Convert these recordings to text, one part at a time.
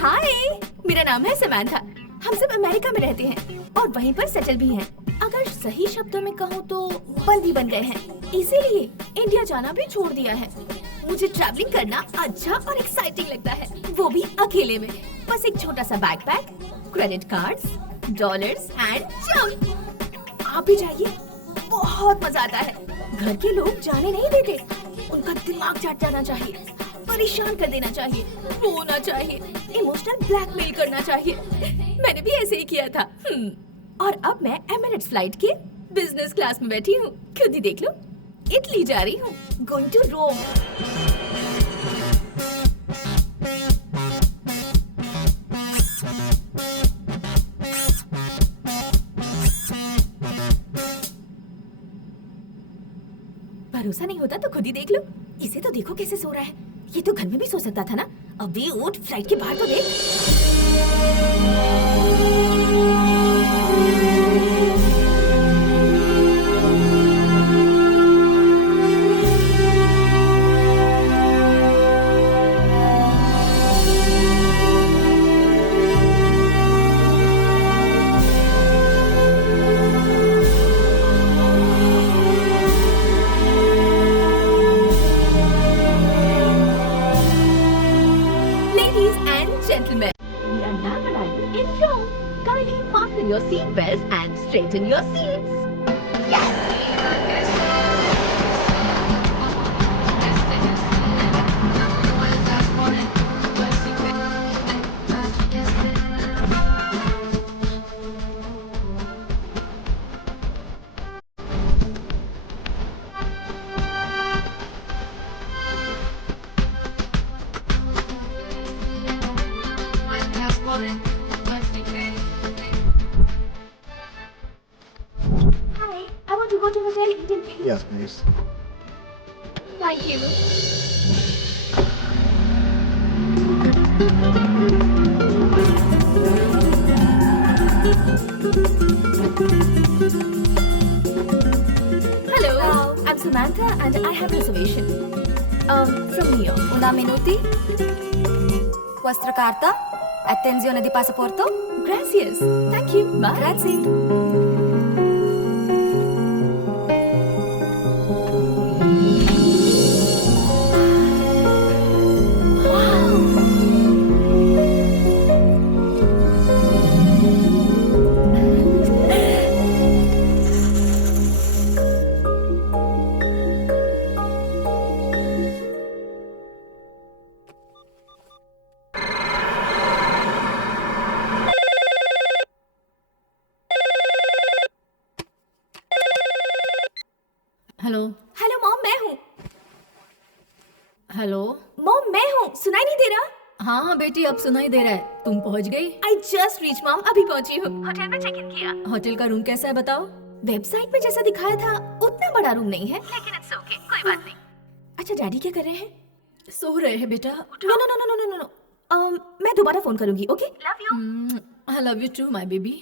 हाय, मेरा नाम है समांथा। हम सब अमेरिका में रहते हैं और वहीं पर सेटल भी हैं। अगर सही शब्दों में कहूँ तो बंदी बन गए हैं, इसीलिए इंडिया जाना भी छोड़ दिया है। मुझे ट्रैवलिंग करना अच्छा और एक्साइटिंग लगता है, वो भी अकेले में। बस एक छोटा सा backpack, credit cards, dollars and jump. आप भी जाइए, बहुत मजा आता है। घर के लोग जाने नहीं देते, उनका दिमाग चाट जाना चाहिए, परेशान कर देना चाहिए, रोना चाहिए, इमोशनल ब्लैकमेल करना चाहिए। मैंने भी ऐसे ही किया था। और अब मैं एमिरेट्स फ्लाइट के बिजनेस क्लास में बैठी हूँ। खुद ही देख लो, इटली जा रही हूँ, गोइंग टू रोम। भरोसा नहीं होता तो खुद ही देख लो। इसे तो देखो कैसे सो रहा है। ये तो घर में भी सो सकता था ना। अभी उठ, फ्लाइट के बाहर तो देख। Gentlemen, we are now arriving in Rome. Kindly fasten your seat belts and straighten your seats. Yes! Hi, I want to go to Hotel Indian Palace. Yes, please. Thank you. Hello, I'm Samantha and I have reservation. From New York. Una minuti. Vostra carta? Attenzione di passaporto? Gracias. Thank you. Bye. Grazie. Hello hello mom, मैं हूँ। Hello. Mom, मैं हूँ। सुनाई नहीं दे रहा? हाँ हाँ बेटी, अब सुनाई दे रहा है। तुम पहुँच गई? आई जस्ट रीच मॉम, अभी पहुंची हूँ। होटल में चेक इन किया। होटल का रूम कैसा है बताओ? वेबसाइट में जैसा दिखाया था उतना बड़ा रूम नहीं है, लेकिन इट्स ओके, कोई बात नहीं। अच्छा, डैडी क्या कर रहे हैं? सो रहे हैं बेटा। No no no no no no no. मैं दोबारा फोन करूंगी, okay? Love you. I love you too my baby.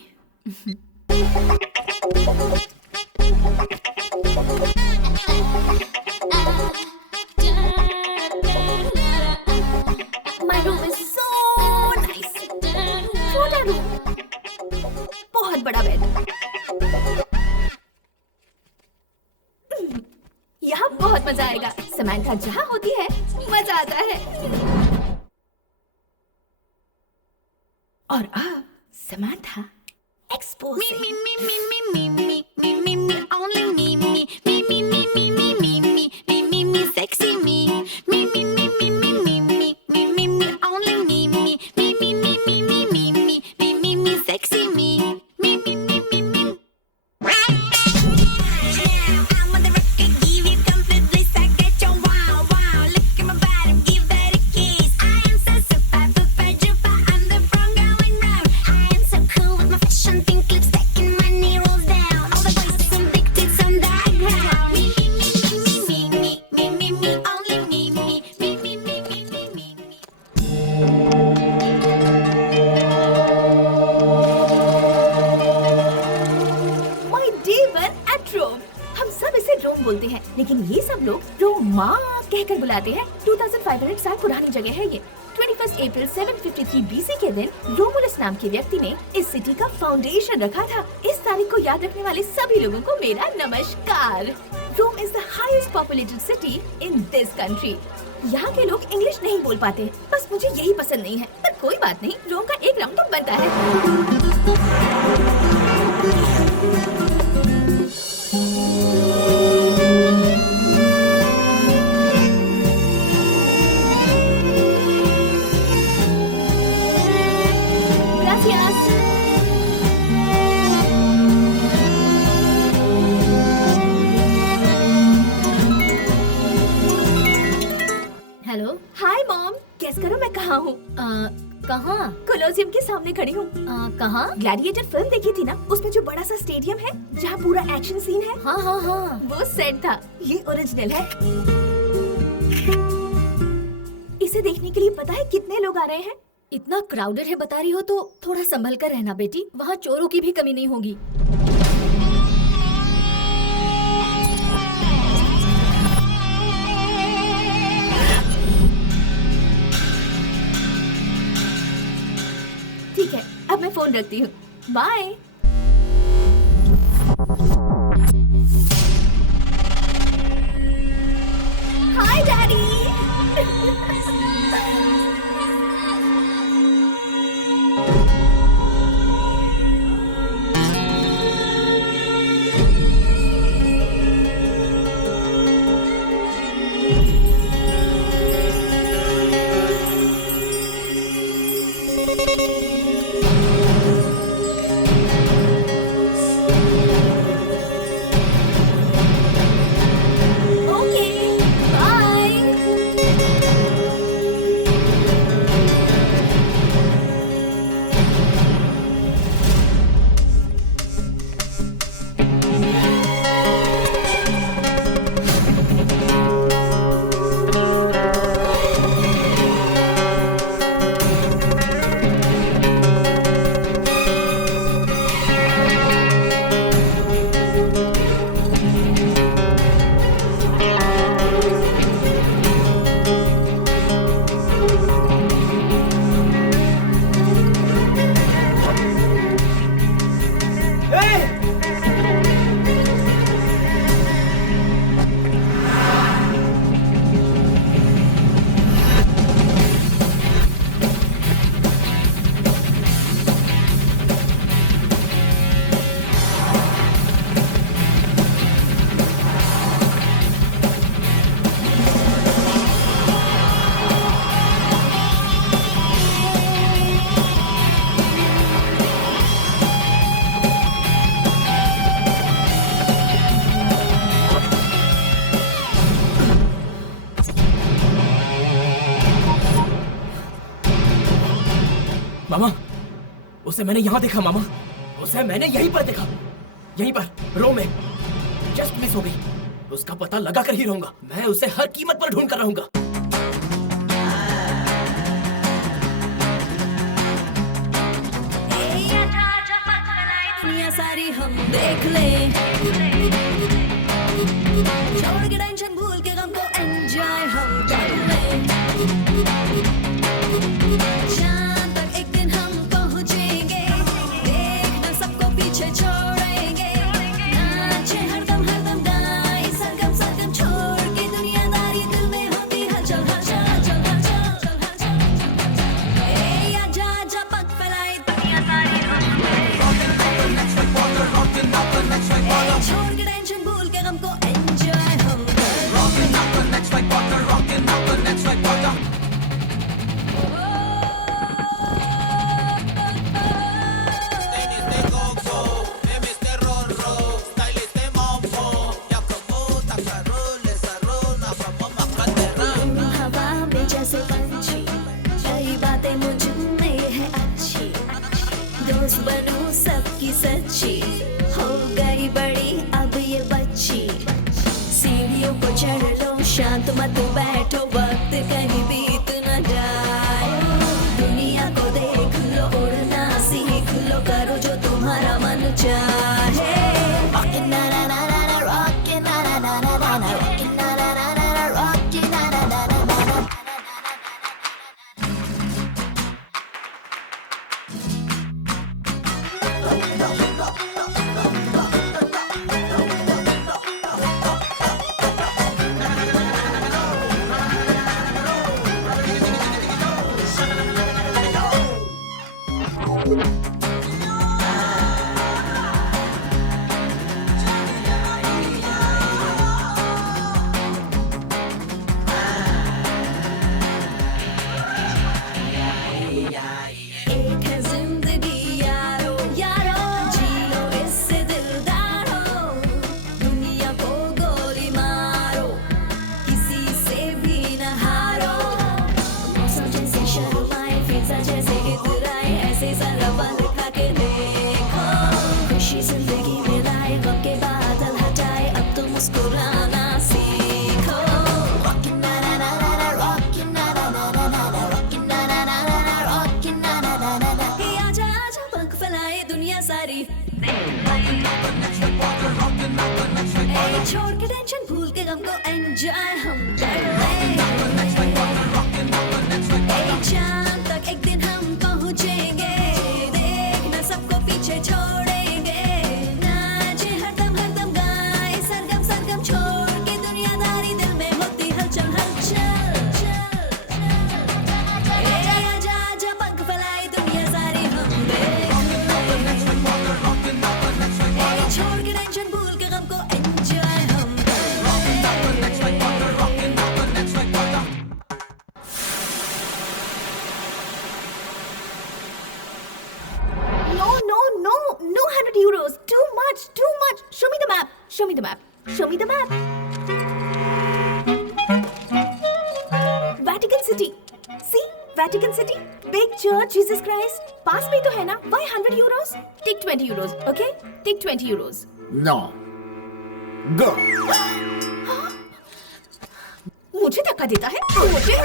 My room is so nice. छोटा रूम, बहुत बड़ा बेड। यहाँ बहुत मजा आएगा। समांथा जहाँ होती है मजा आता है। और अब समांथा एक्सपोज बोलते हैं, लेकिन ये सब लोग रोमा कहकर बुलाते हैं। 2500 साल पुरानी जगह है ये। 21st अप्रैल 753 बीसी के दिन रोमुलस नाम के व्यक्ति ने इस सिटी का फाउंडेशन रखा था। इस तारीख को याद रखने वाले सभी लोगों को मेरा नमस्कार। Rome is the highest populated city in this country. यहाँ के लोग इंग्लिश नहीं बोल पाते, बस मुझे यही पसंद नहीं है, पर कोई बात नहीं, रोम का एक राउंड तो बनता है। हेलो। हाय मॉम, गेस करो मैं कहाँ हूँ? कहाँ? कोलोसियम के सामने खड़ी हूँ। कहाँ? ग्लैडिएटर फिल्म देखी थी ना, उसमें जो बड़ा सा स्टेडियम है जहाँ पूरा एक्शन सीन है, हाँ हाँ हाँ, वो सेट था। ये ओरिजिनल है। इसे देखने के लिए पता है कितने लोग आ रहे हैं? इतना क्राउडेड है बता रही हो तो थोड़ा संभल कर रहना बेटी, वहाँ चोरों की भी कमी नहीं होगी। ठीक है, अब मैं फोन रखती हूँ। बाय। हाय डैडी। मामा, उसे मैंने यहाँ देखा मामा, उसे मैंने यहीं पर देखा, यहीं पर रो में जस्ट मिस हो गई। उसका पता लगा कर ही रहूंगा, मैं उसे हर कीमत पर ढूंढ कर रहूंगा। सारी हम देख ले, छोड़ के टेंशन भूल के गम को एंजॉय हम कर ले। शाम तक एक दिन हम पहुंचेंगे, देखना सबको पीछे छोड़ेंगे। नाचे हरदम हरदम गाए सरगम सरगम, छोड़ के दुनियादारी दिल में होती हलचल हलचल हलचल हलचल हलचल। ए आजा आजा पग फैलाए दुनिया सारी हम छोड़ के टेंशन भूल के गम को एंजॉय हम rockin' up the next like water, rockin' up the next like water. हवा में जैसे पंछी, कई बातें मुझ में है अच्छी, दोस्त बनूं सबकी सच्ची, हो गई बड़ी अब ये बच्ची। सीढ़ियों को चढ़ लो, शांत मत बैठो, वक्त कहीं बीत न जाए। दुनिया को देख लो, उड़ना सीख लो, करो जो तुम्हारा मन चाहे। Rockin' na na na na na, rockin' na na na na na na, rockin' na na na na na, rockin' na na na na na na। एक है जिंदगी यारो यारो, जियो इससे दिलदारो, दुनिया को गोली मारो, किसी से भी न हारो। मौसम जैसे शर्माए, फिजा जैसे इतराए, ऐसे जरा बंद खा के देखो। खुशी जिंदगी में लाए, गम के बादल हटाए, अब तो मुस्कुराना सीखो। Rockin' na na na na na, rockin' na na na na na, rockin' na na na na na, rockin' na na na na na। हे आजा आजा पंख फैलाए दुनिया सारी, ए छोड़ के टेंशन भूल के गम को एंजॉय हम कर ले। ए चांद तक एक दिन हम पहुंचेंगे, देखना सबको पीछे छोड़ेंगे। नाचे हरदम गाए सरगम सरगम, छोड़ के दुनियादारी, दिल में होती हलचल हलचल। ए आजा आजा पंख फैलाए दुनिया सारी हम ए छोड़ के टेंशन भूल के गम को एंजॉय हम No, no, no, no 100 euros. Too much, too much. Show me the map. Show me the map. Show me the map. Vatican City. See? Vatican City. Big church, Jesus Christ. पास में तो है ना? Why 100 euros? Take 20 euros, okay? Take 20 euros. No. Go. मुझे धक्का देता है? मुझे?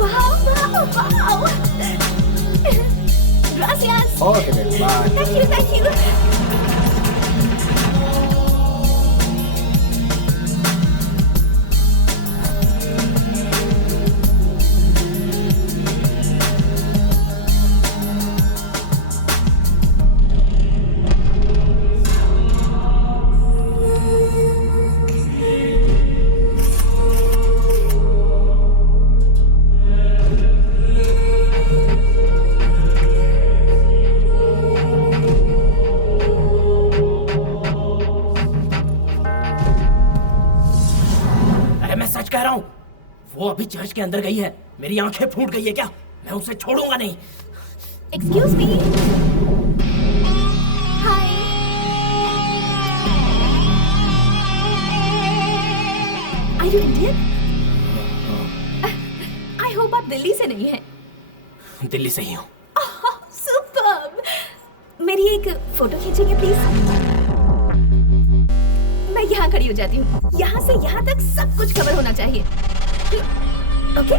Wow, wow, wow. Gracias. Okay, then, bye. Thank you, thank you. अरे मैं सच कह रहा हूँ, वो अभी चर्च के अंदर गई है। मेरी आंखें फूट गई है क्या? मैं उसे छोड़ूंगा नहीं। Excuse me. Hi. Are you Indian? I hope आप दिल्ली से नहीं हैं। दिल्ली से ही हूँ। Superb. मेरी एक फोटो खींचेंगे प्लीज? मैं यहाँ खड़ी हो जाती हूँ। यहाँ से यहाँ तक सब कुछ कवर होना चाहिए। Okay?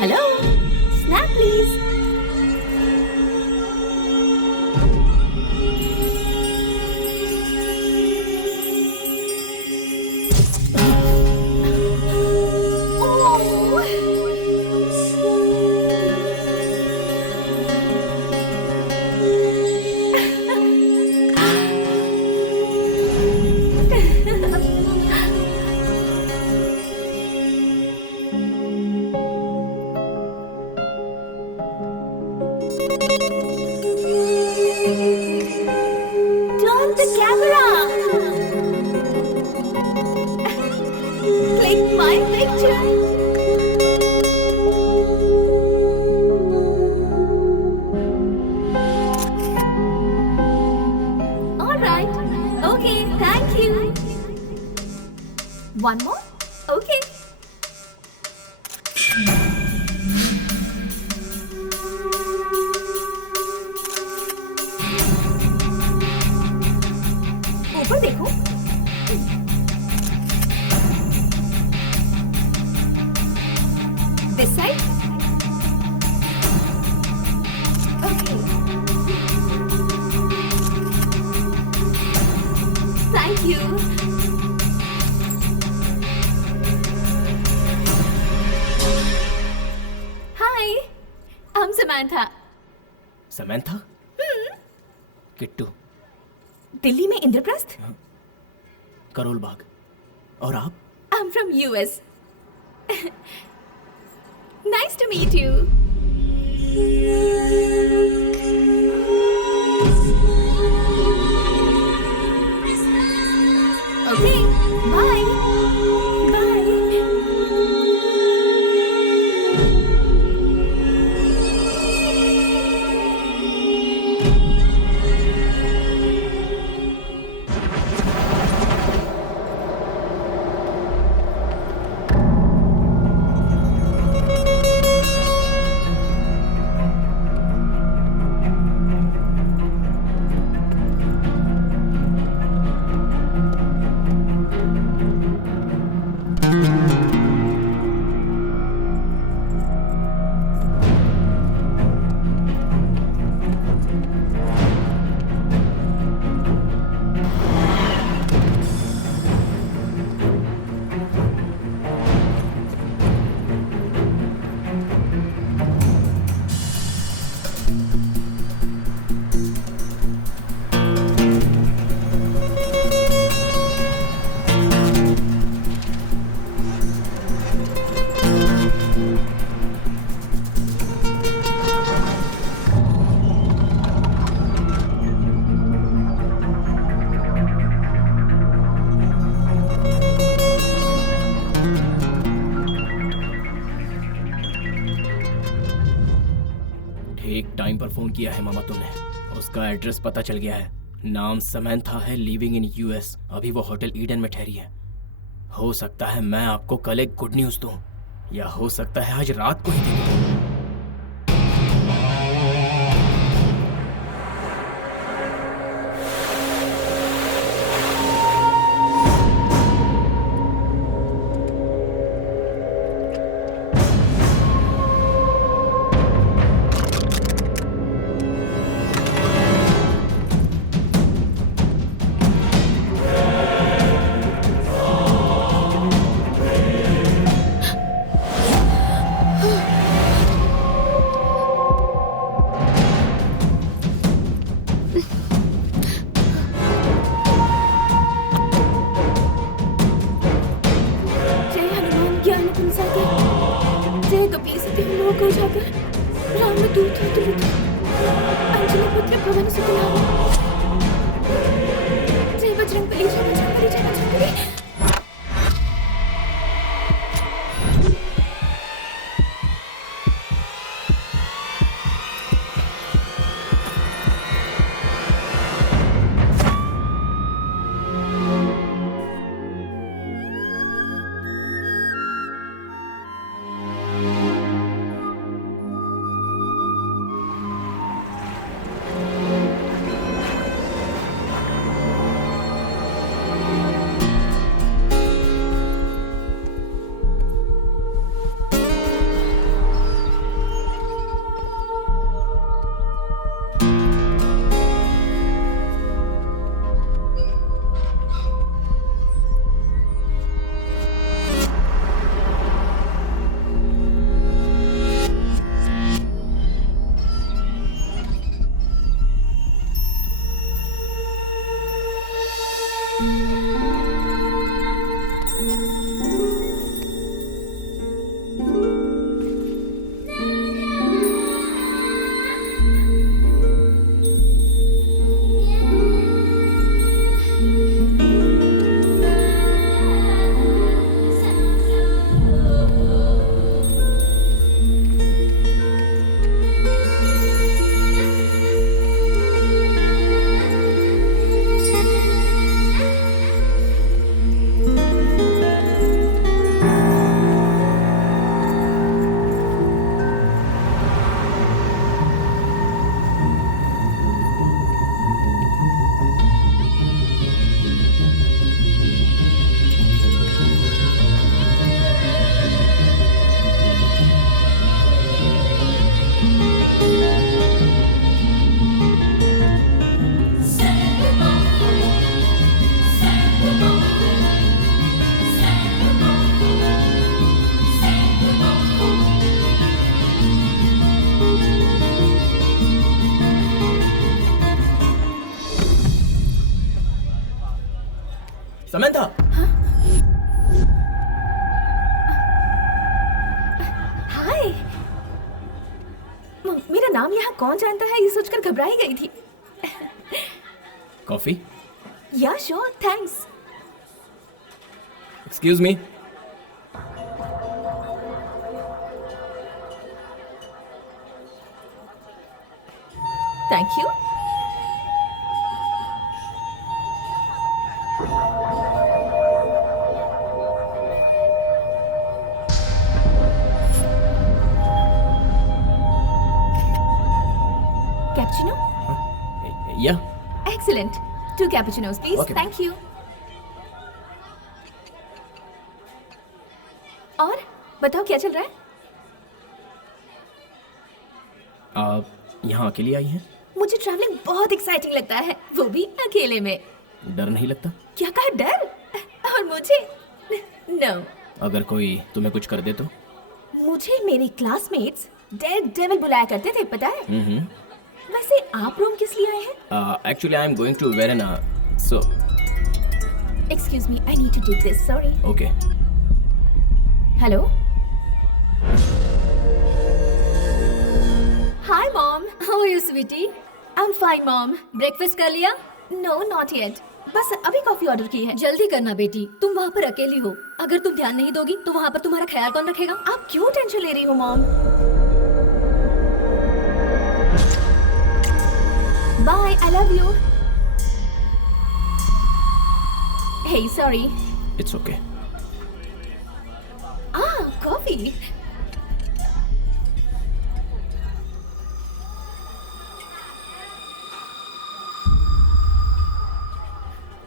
Hello, snap please. Turn the camera. Click my picture. All right. Okay, thank you. One more? Okay. ऊपर देखो। This side? Okay. Thank you. Hi, I am Samantha. Samantha? Kittu. Delhi में इंद्रप्रस्थ। करोल बाग। और आप? I am from US. Nice to meet you. Okay, bye bye. ठीक time पर phone किया है मामा तुमने। उसका एड्रेस पता चल गया है। नाम समंथा है, लिविंग इन यूएस। अभी वो होटल ईडन में ठहरी है। हो सकता है मैं आपको कल एक गुड न्यूज दूं, या हो सकता है आज रात को ही दूं। समंथा। हाय। मेरा नाम यहाँ कौन जानता है, ये सोचकर घबरा ही गई थी। Coffee? Yeah sure, thanks. Excuse me. Thank you. Cappuccino? Yeah excellent. 2 cappuccinos please. Okay, thank you. और बताओ क्या चल रहा है? आप यहाँ अकेली आई हैं? मुझे ट्रैवलिंग बहुत एक्साइटिंग लगता है, वो भी अकेले में। डर नहीं लगता? क्या कहा, डर? और मुझे? नो। अगर कोई तुम्हें कुछ कर दे तो? मुझे मेरे क्लासमेट्स डेविल बुलाया करते थे, पता है? वैसे आप रोम किस लिए आए हैं? Actually I am going to Verona, so excuse me, I need to take this, sorry. Okay. Hello. Hi mom. How are you sweetie? I am fine mom. Breakfast कर लिया? नो नॉट येट, बस अभी coffee order की है। जल्दी करना बेटी, तुम वहाँ पर अकेली हो। अगर तुम ध्यान नहीं दोगी तो वहाँ पर तुम्हारा ख्याल कौन रखेगा? आप क्यों टेंशन ले रही हो mom? Bye, I love you. Hey sorry. It's okay. Coffee.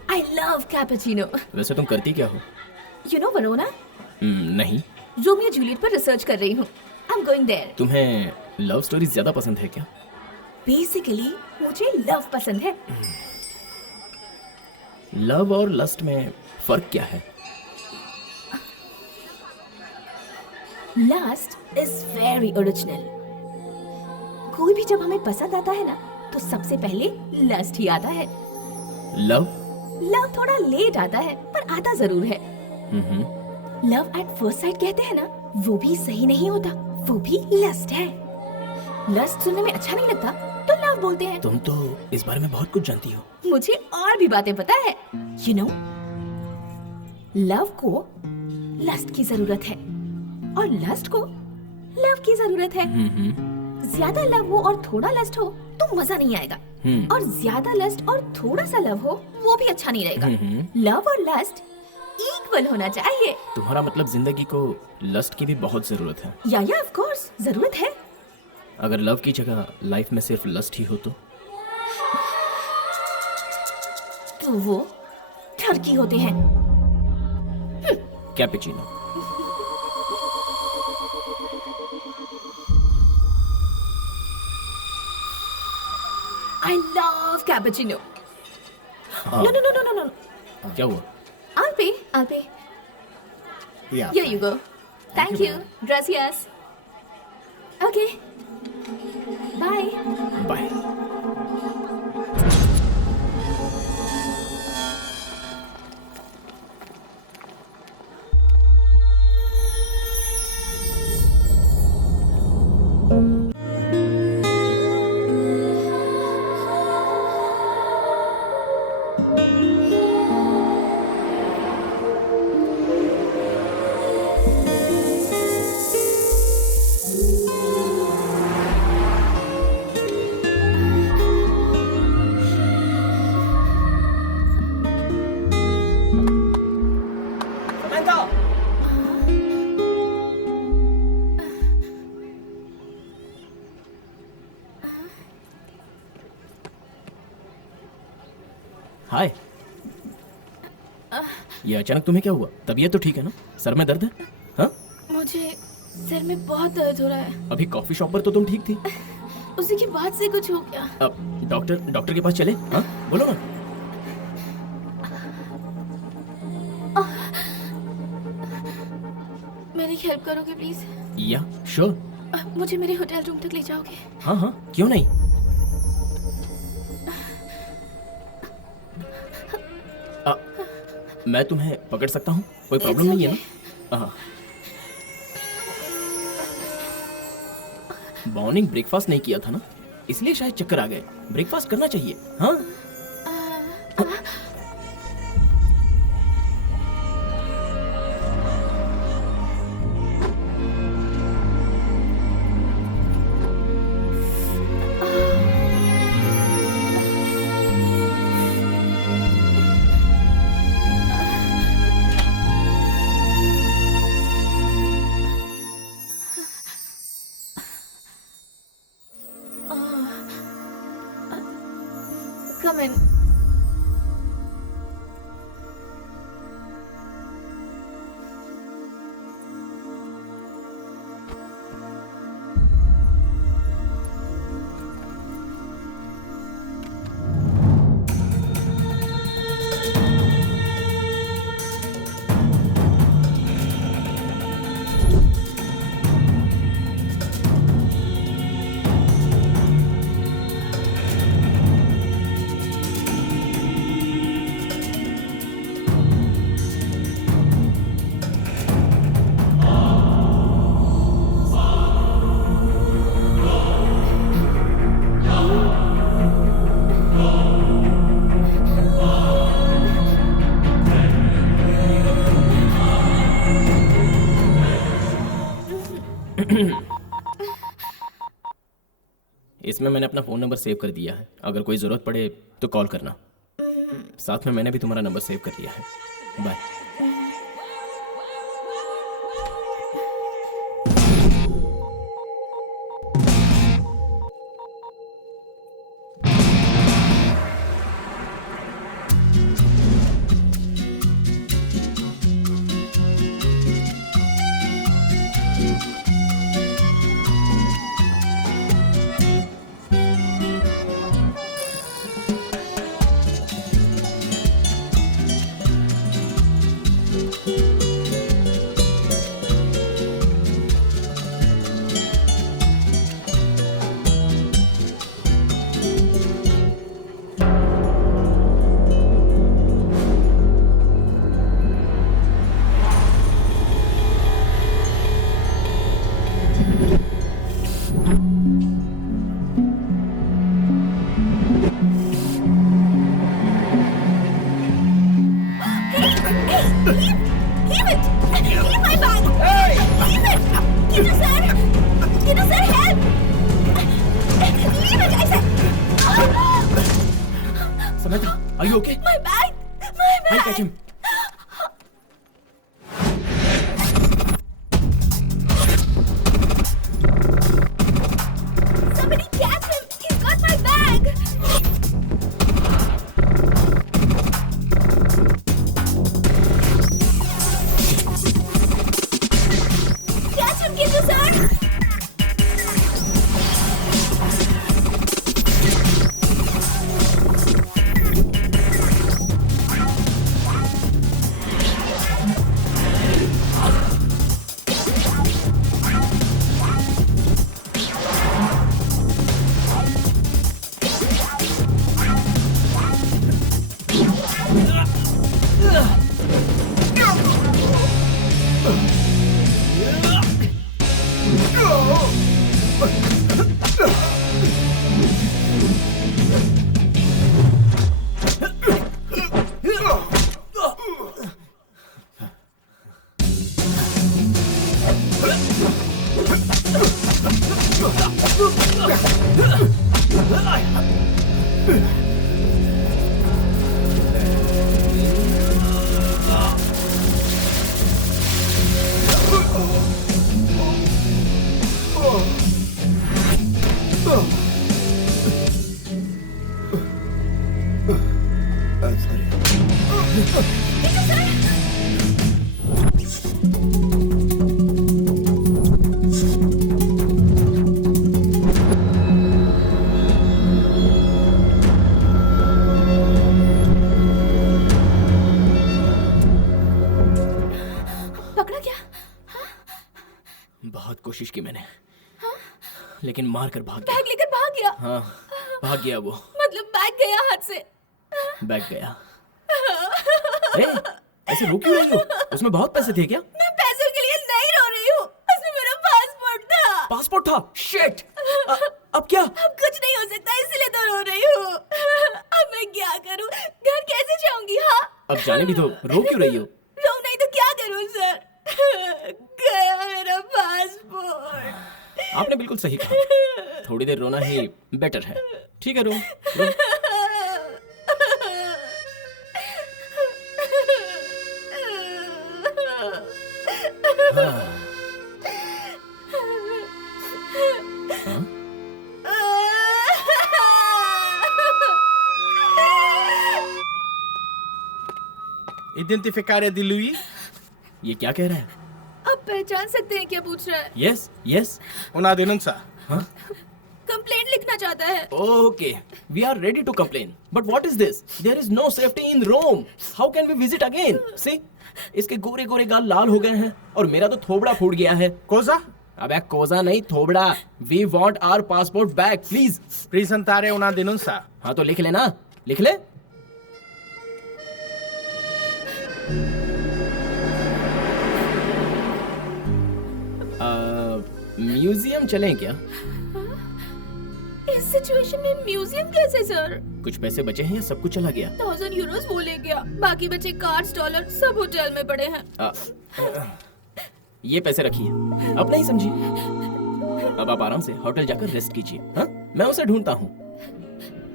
I love cappuccino. वैसे तुम करती क्या हो? You know Verona? नहीं। रोमियो जूलियट पर रिसर्च कर रही हूँ। I'm going there. तुम्हें लव स्टोरी ज्यादा पसंद है क्या? Basically, मुझे लव पसंद है। लव और लस्ट में फर्क क्या है? Lust is very original. कोई भी जब हमें पसंद आता है ना, तो सबसे पहले लस्ट ही आता है। लव? लव थोड़ा लेट आता है, पर आता जरूर है। लव एट फर्स्ट साइट कहते हैं ना, वो भी सही नहीं होता, वो भी लस्ट है। लस्ट सुनने में अच्छा नहीं लगता, तो लव बोलते हैं। तुम तो इस बारे में बहुत कुछ जानती हो। मुझे और भी बातें पता है। You know, लव को लस्ट की जरूरत है और लस्ट को लव की जरूरत है। ज्यादा लव हो और थोड़ा लस्ट हो तो मजा नहीं आएगा, और ज्यादा लस्ट और थोड़ा सा लव हो वो भी अच्छा नहीं रहेगा। लव और लस्ट इक्वल होना चाहिए। तुम्हारा मतलब जिंदगी को लस्ट की भी बहुत जरूरत है? या ऑफ कोर्स जरूरत है। अगर लव की जगह लाइफ में सिर्फ लस्ट ही हो तो वो ठरकी होते हैं। कैपुचिनो। I love cappuccino. हाँ। No. क्या हुआ? I'll pay. Yeah. Here you go. Thank you. Gracias. Okay. Bye. Bye. Hi. ये अचानक तुम्हें क्या हुआ? तबीयत तो ठीक है ना? सर में दर्द है? हाँ? मुझे सिर में बहुत दर्द हो रहा है। अभी कॉफी शॉप पर तो तुम ठीक थी। उसी की बात से कुछ हो गया। अब डॉक्टर के पास चले? हाँ? बोलो ना। मेरी हेल्प करोगे प्लीज? या श्योर। मुझे मेरे होटल रूम तक ले जाओगे? हाँ, क्यों नहीं। मैं तुम्हें पकड़ सकता हूँ? कोई प्रॉब्लम नहीं है ना? हाँ। मॉर्निंग ब्रेकफास्ट नहीं किया था ना, इसलिए शायद चक्कर आ गए। ब्रेकफास्ट करना चाहिए। हाँ Come in. इसमें मैंने अपना फ़ोन नंबर सेव कर दिया है, अगर कोई ज़रूरत पड़े तो कॉल करना। साथ में मैंने भी तुम्हारा नंबर सेव कर लिया है। Bye. Leave it! Leave my bag! Leave it! Kiddo sir! Kiddo sir, help! Leave it, I said! Samantha, are you okay? My bag! My I'll catch bag! him. Somebody catch him! He's got my bag! Catch him, Kiddo sir! I'm sorry. पकड़ा क्या? बहुत कोशिश की मैंने, लेकिन मार कर भाग गया। बैग लेकर भाग गया। हाँ, भाग गया वो। मतलब बैग गया हाथ से। बैग गया। ए, ऐसे रो क्यों रही हो? उसमें बहुत पैसे थे क्या? मैं पैसों के लिए नहीं रो रही हूँ, उसमें मेरा पासपोर्ट था। पासपोर्ट था? शिट! अब क्या? अब कुछ नहीं हो सकता, इसलिए तो रो रही हूँ। अब मैं क्या करूँ? घर कैसे जाऊंगी? हाँ, अब जाने भी तो, रो क्यों रही हो? रो नहीं तो क्या करूँ सर? गया मेरा पासपोर्ट। आपने बिल्कुल सही कहा, थोड़ी देर रोना ही बेटर है। ठीक है, रो रो। हाँ। Identificare di lui? ये क्या कह रहा है? आप पहचान सकते हैं क्या पूछ रहा है? Yes yes. Una denuncia. Complaint लिखना चाहता है। Okay, we are ready to complain. But what is this? There is no safety in Rome. How can we visit again? See, इसके गोरे गोरे गाल लाल हो गए हैं और मेरा तो थोबड़ा फूट गया है। Cosa? अबे कोजा नहीं, थोबड़ा। We want our passport back, please. Presentare una denuncia. हाँ तो लिख लेना, लिख ले। म्यूजियम चलें क्या? इस सिचुएशन में म्यूजियम कैसे सर? कुछ पैसे बचे हैं या सब कुछ चला गया? 1000 यूरोस वो ले गया, बाकी बचे कार्ड्स, डॉलर सब होटल में पड़े हैं। ये पैसे रखिए, अपना ही समझिए। अब आप आराम से होटल जाकर रेस्ट कीजिए। हाँ, मैं उसे ढूंढता हूँ।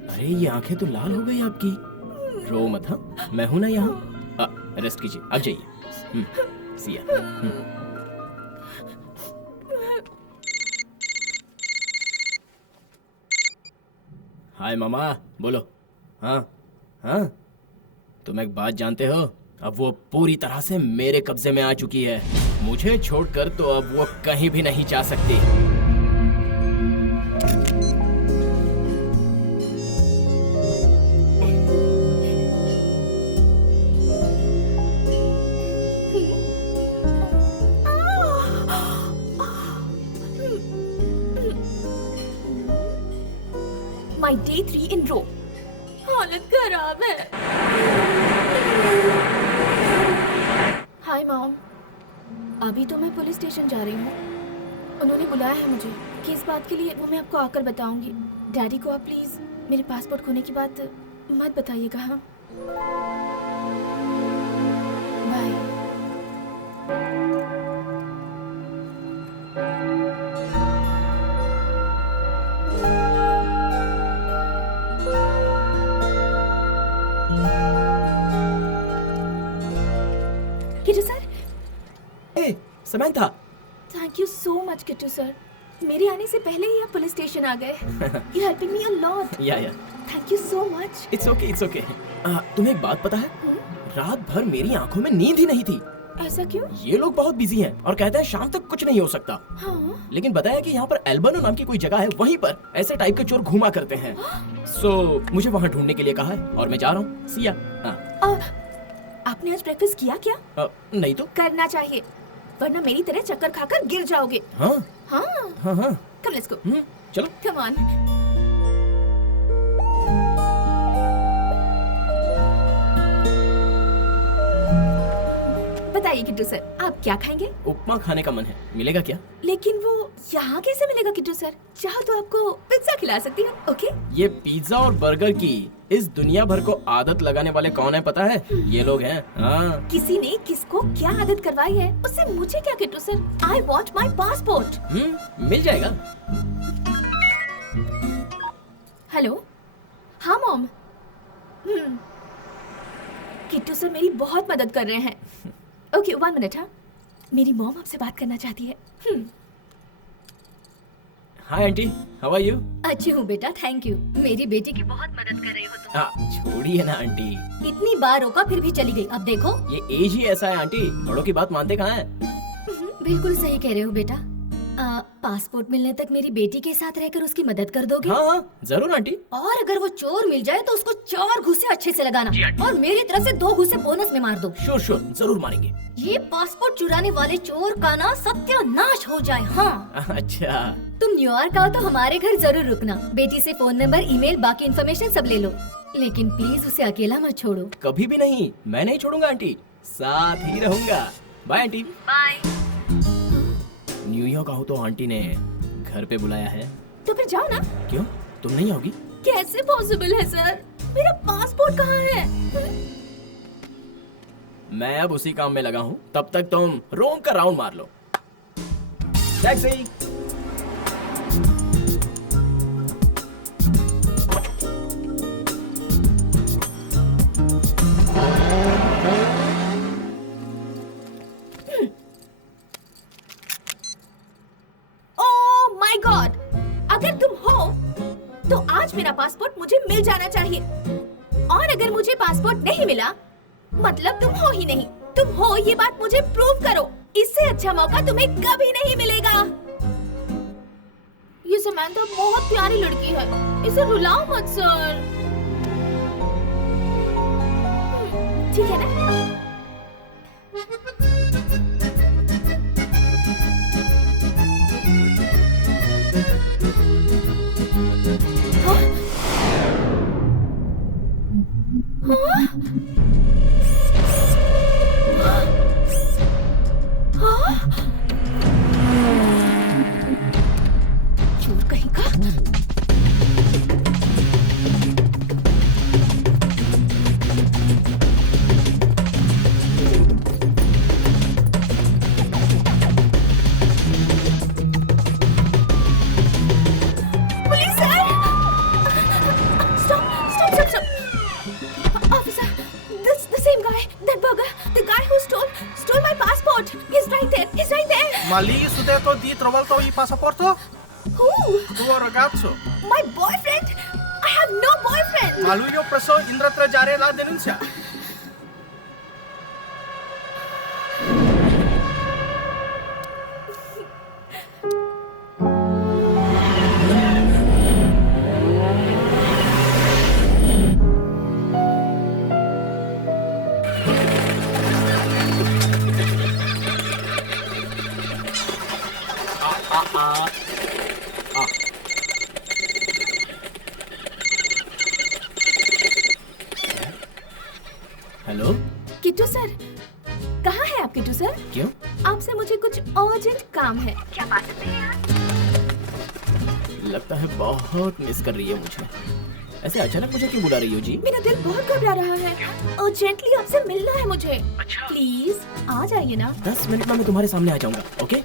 अरे ये आंखें तो लाल हो गई आपकी। रो मत, हाँ, मैं हूं ना यहाँ। रेस्ट कीजिए, अब जाइए। सिया। हाय मामा, बोलो। हाँ हाँ, तुम एक बात जानते हो? अब वो पूरी तरह से मेरे कब्जे में आ चुकी है। मुझे छोड़कर तो अब वो कहीं भी नहीं जा सकती। My day 3 in row. हालत खराब है। हाय मॉम, अभी तो मैं पुलिस स्टेशन जा रही हूँ। उन्होंने बुलाया है मुझे। किस बात के लिए वो मैं आपको आकर बताऊंगी। डैडी को आप प्लीज मेरे पासपोर्ट खोने की बात मत बताइएगा। हाँ, बाय। किट्टू सर, ए, Samantha. Thank you so much Kittu sir. मेरे आने से पहले ही आप पुलिस स्टेशन आ गए। You helping me a lot. Yeah thank you so much. It's okay, it's okay. तुम्हें एक बात पता है? रात भर मेरी आंखों में नींद ही नहीं थी। ऐसा क्यों? ये लोग बहुत बिजी हैं और कहते हैं शाम तक कुछ नहीं हो सकता। हाँ, लेकिन बताया कि यहाँ पर एल्बनो नाम की कोई जगह है, वहीं पर ऐसे टाइप के चोर घुमा करते हैं। सो मुझे वहाँ ढूंढने के लिए कहा है और मैं जा रहा हूँ। सिया। आपने आज ब्रेकफास्ट किया क्या? नहीं तो। करना चाहिए, वरना मेरी तरह चक्कर खाकर गिर जाओगे। हाँ हाँ, हाँ हाँ। Come let's go. चलो। Come on. बताइए किट्टू सर, आप क्या खाएंगे? उपमा खाने का मन है, मिलेगा क्या? लेकिन वो यहाँ कैसे मिलेगा किट्टू सर? चाहो तो आपको पिज्जा खिला सकती हूँ। ओके? ये पिज्जा और बर्गर की इस दुनिया भर को आदत लगाने वाले कौन है पता है? ये लोग हैं। हाँ। किसी ने किसको क्या आदत करवाई है उससे मुझे क्या Kittu sir? I want my passport. मिल जाएगा। हेलो, हाँ मॉम। किट्टू सर मेरी बहुत मदद कर रहे हैं। Okay, 1 minute. हाँ, मेरी मॉम आपसे बात करना चाहती है। Hi aunty, how are you? अच्छी हूँ बेटा, थैंक यू। मेरी बेटी की बहुत मदद कर रही हो तुम। छोड़िए ना आंटी। इतनी बार रोका फिर भी चली गई। अब देखो। ये एज ही ऐसा है आंटी, बड़ों की बात मानते कहाँ हैं? बिल्कुल सही कह रहे हो बेटा। पासपोर्ट मिलने तक मेरी बेटी के साथ रहकर उसकी मदद कर दोगे? हाँ हाँ, जरूर आंटी। और अगर वो चोर मिल जाए तो उसको 4 घुसे अच्छे से लगाना और मेरी तरफ से 2 घुसे बोनस में मार दो। श्योर श्योर, जरूर मारेंगे। ये पासपोर्ट चुराने वाले चोर का ना सत्यानाश हो जाए। हाँ। अच्छा, तुम न्यूयॉर्क आओ तो हमारे घर जरूर रुकना। बेटी से फोन नंबर, ईमेल, बाकी इन्फॉर्मेशन सब ले लो, लेकिन प्लीज उसे अकेला मत छोड़ो। कभी भी नहीं, मैं नहीं छोड़ूंगा आंटी। साथ ही रहूंगा। Bye aunty. बाय। न्यूयॉर्क आओ तो आंटी ने घर पे बुलाया है। तो फिर जाओ ना। क्यों, तुम नहीं आओगी? कैसे पॉसिबल है सर? मेरा पासपोर्ट कहाँ है? मैं अब उसी काम में लगा हूँ, तब तक तुम रोम का राउंड मार लो। टैक्सी। Oh my God! अगर तुम हो तो आज मेरा पासपोर्ट मुझे मिल जाना चाहिए। और अगर मुझे पासपोर्ट नहीं मिला मतलब तुम हो ही नहीं। तुम हो ये बात मुझे प्रूव करो। इससे अच्छा मौका तुम्हें कभी नहीं मिलेगा। ये समंथा बहुत प्यारी लड़की है, इसे रुलाओ मत सर। ठीक है ना? चोर कहीं का। Police sir! Stop! Officer, this the same guy, that burger, the guy who stole my passport. He's right there. Ma lì su detto di trovato il passaporto? Who? Tuo ragazzo. My boyfriend? I have no boyfriend. Ma lui ho preso in retraggiare la denuncia. Hello. Kittu sir, कहाँ है आप Kittu sir? क्यों? आपसे मुझे कुछ urgent काम है। क्या बात करते हैं आप? लगता है बहुत मिस कर रही है मुझे। ऐसे अचानक मुझे क्यों बुला रही हो जी? मेरा दिल बहुत घबरा रहा है। अर्जेंटली आपसे मिलना है मुझे। प्लीज आ जाइए ना। 10 मिनट में मैं तुम्हारे सामने आ जाऊंगा, ओके?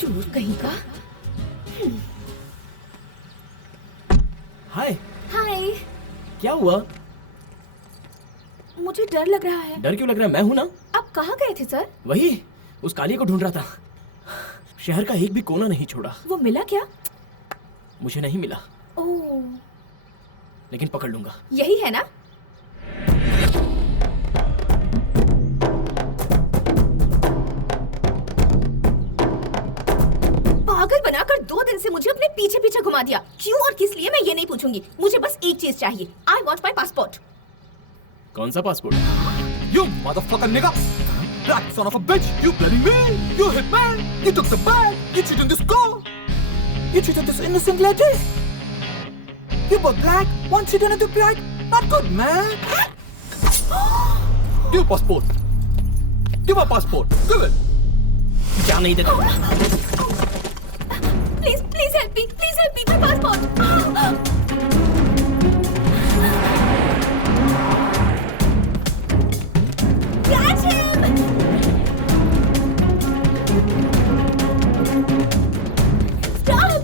चोर कहीं का। हाय। हाय। क्या हुआ? मुझे डर लग रहा है। डर क्यों लग रहा है? मैं हूं ना। आप कहाँ गए थे सर? वही उस काली को ढूंढ रहा था। शहर का एक भी कोना नहीं छोड़ा। वो मिला क्या? मुझे नहीं मिला, ओह, लेकिन पकड़ लूंगा। यही है ना? पागल बनाकर 2 दिन से मुझे अपने पीछे पीछे घुमा दिया। क्यों और किस लिए मैं ये नहीं पूछूंगी। मुझे बस एक चीज चाहिए। आई वॉन्ट माई पासपोर्ट। कौन सा passport? You motherfucker nigga! Black son of a bitch! You bloody me! You hit man! You took the bag! You cheated this girl! You cheated this innocent lady! You were black, one cheated and the black! Not good, man! Give passport! Give my passport! Give it! क्या नहीं देता? Please help me, my passport. Catch him! Stop!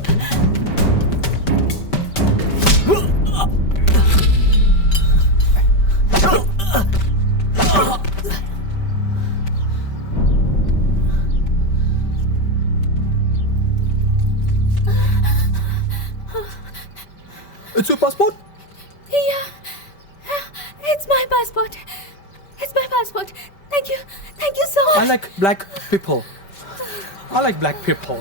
It's your passport? Yeah, it's my passport. It's my passport. Thank you so much. I like black people. I like black people.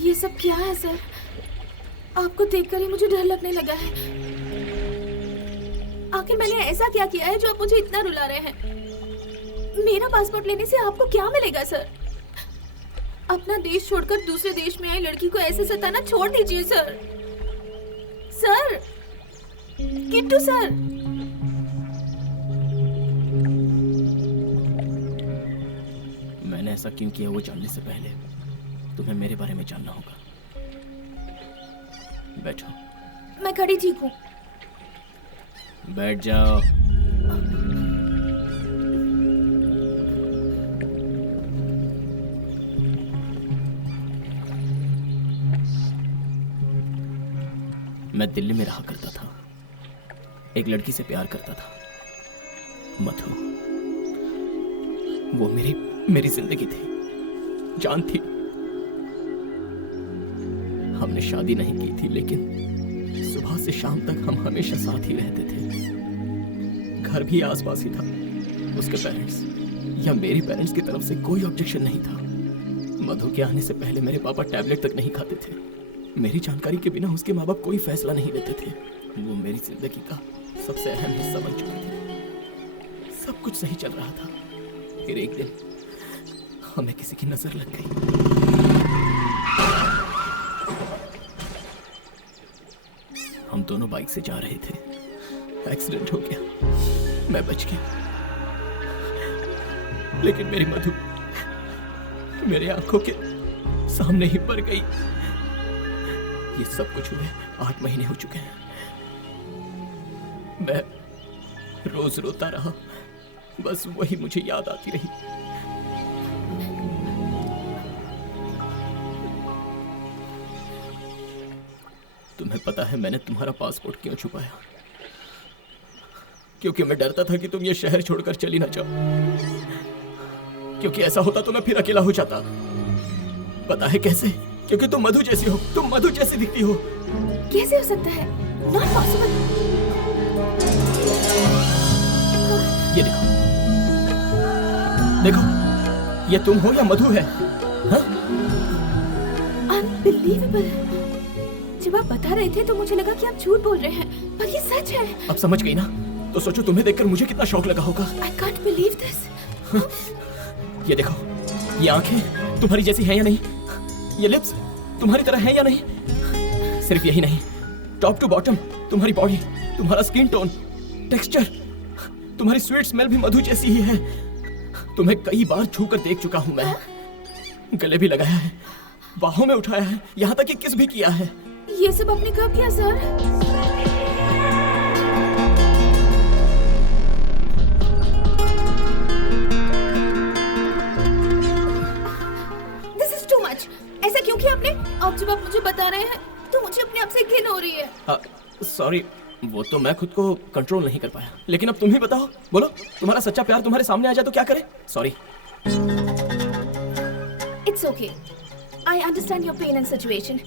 ये सब क्या है sir? आपको देखकर ही मुझे डर लगने लगा है। आखिर मैंने ऐसा क्या किया है जो आप मुझे इतना रुला रहे हैं? मेरा पासपोर्ट लेने से आपको क्या मिलेगा सर? अपना देश छोड़कर दूसरे देश में आई लड़की को ऐसे सताना छोड़ दीजिए सर। Sir, Kittu sir. मैंने ऐसा क्यों किया वो जानने से पहले तुम्हें मेरे बारे में जानना होगा। बैठो। मैं खड़ी ठीक हूँ। बैठ जाओ। मैं दिल्ली में रहा करता था। एक लड़की से प्यार करता था, मधु। वो मेरी जिंदगी थी, जान थी। हमने शादी नहीं की थी, लेकिन सुबह से शाम तक हम हमेशा साथ ही रहते थे। घर भी आसपास ही था। उसके पेरेंट्स या मेरे पेरेंट्स की तरफ से कोई ऑब्जेक्शन नहीं था। मधु के आने से पहले मेरे पापा टैबलेट तक नहीं खाते थे। मेरी जानकारी के बिना उसके माँ बाप कोई फैसला नहीं लेते थे। वो मेरी जिंदगी का सबसे अहम हिस्सा बन चुके थे। सब कुछ सही चल रहा था। फिर एक दिन हमें किसी की नजर लग गई। हम दोनों बाइक से जा रहे थे। एक्सीडेंट हो गया। मैं बच गया, लेकिन मेरी मधु मेरे आंखों के सामने ही मर गई। ये सब कुछ हुए 8 महीने हो चुके हैं। मैं रोज रोता रहा, बस वही मुझे याद आती रही। तुम्हें पता है मैंने तुम्हारा पासपोर्ट क्यों छुपाया? क्योंकि मैं डरता था कि तुम ये शहर छोड़कर चली ना जाओ। क्योंकि ऐसा होता तो मैं फिर अकेला हो जाता। पता है कैसे? क्योंकि तुम मधु जैसी हो। तुम मधु जैसी दिखती हो। कैसे हो सकता है? Not possible. ये देखो, देखो, ये तुम हो या मधु है? हाँ? अनबिलीवेबल। जब आप बता रहे थे तो मुझे लगा कि आप झूठ बोल रहे हैं, पर ये सच है। अब समझ गई ना? तो सोचो तुम्हें देखकर मुझे कितना शौक लगा होगा। I can't believe this. हाँ? ये देखो, ये आंखें तुम्हारी जैसी हैं या नहीं? ये लिप्स तुम्हारी तरह हैं या नहीं? सिर्फ यही नहीं, टॉप टू बॉटम तुम्हारी बॉडी, तुम्हारा स्किन टोन, टेक्सचर, तुम्हारी स्वीट स्मेल भी मधु जैसी ही है। तुम्हें कई बार छू कर देख चुका हूं मैं। गले भी लगाया है, बाहों में उठाया है, यहाँ तक कि किस भी किया है। ये सब आपने कब किया sir? This is too much. ऐसा क्यों किया आपने? अब जब आप मुझे बता रहे हैं तो मुझे अपने आप से घिन हो रही है। सॉरी, वो तो मैं खुद को कंट्रोल नहीं कर पाया। लेकिन अब तुम ही बताओ, बोलो, तुम्हारा सच्चा प्यार तुम्हारे सामने आ जाए तो क्या करे? Sorry. It's okay. I understand your pain and situation.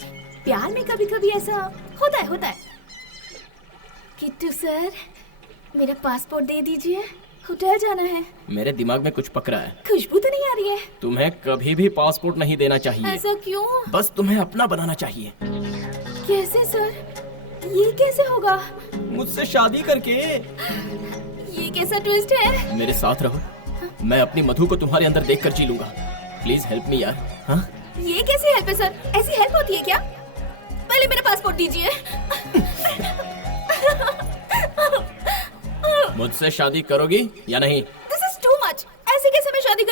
प्यार में कभी-कभी ऐसा होता है। किट्टू सर, मेरा पासपोर्ट दे दीजिए, होटल जाना है। मेरे दिमाग में कुछ पकड़ा है। खुशबू तो नहीं आ रही है। तुम्हें कभी भी पासपोर्ट नहीं देना चाहिए। ऐसा क्यों? बस तुम्हें अपना बनाना चाहिए। कैसे सर? ये कैसे होगा? मुझसे शादी करके। ये कैसा ट्विस्ट है? मेरे साथ रहो, मैं अपनी मधु को तुम्हारे अंदर देखकर जी लूंगा। प्लीज हेल्प मी यार। हाँ? ये कैसी हेल्प है सर? ऐसी हेल्प होती है क्या? पहले मेरा पासपोर्ट दीजिए। मुझसे शादी करोगी या नहीं? This is too much. ऐसे कैसे मैं शादी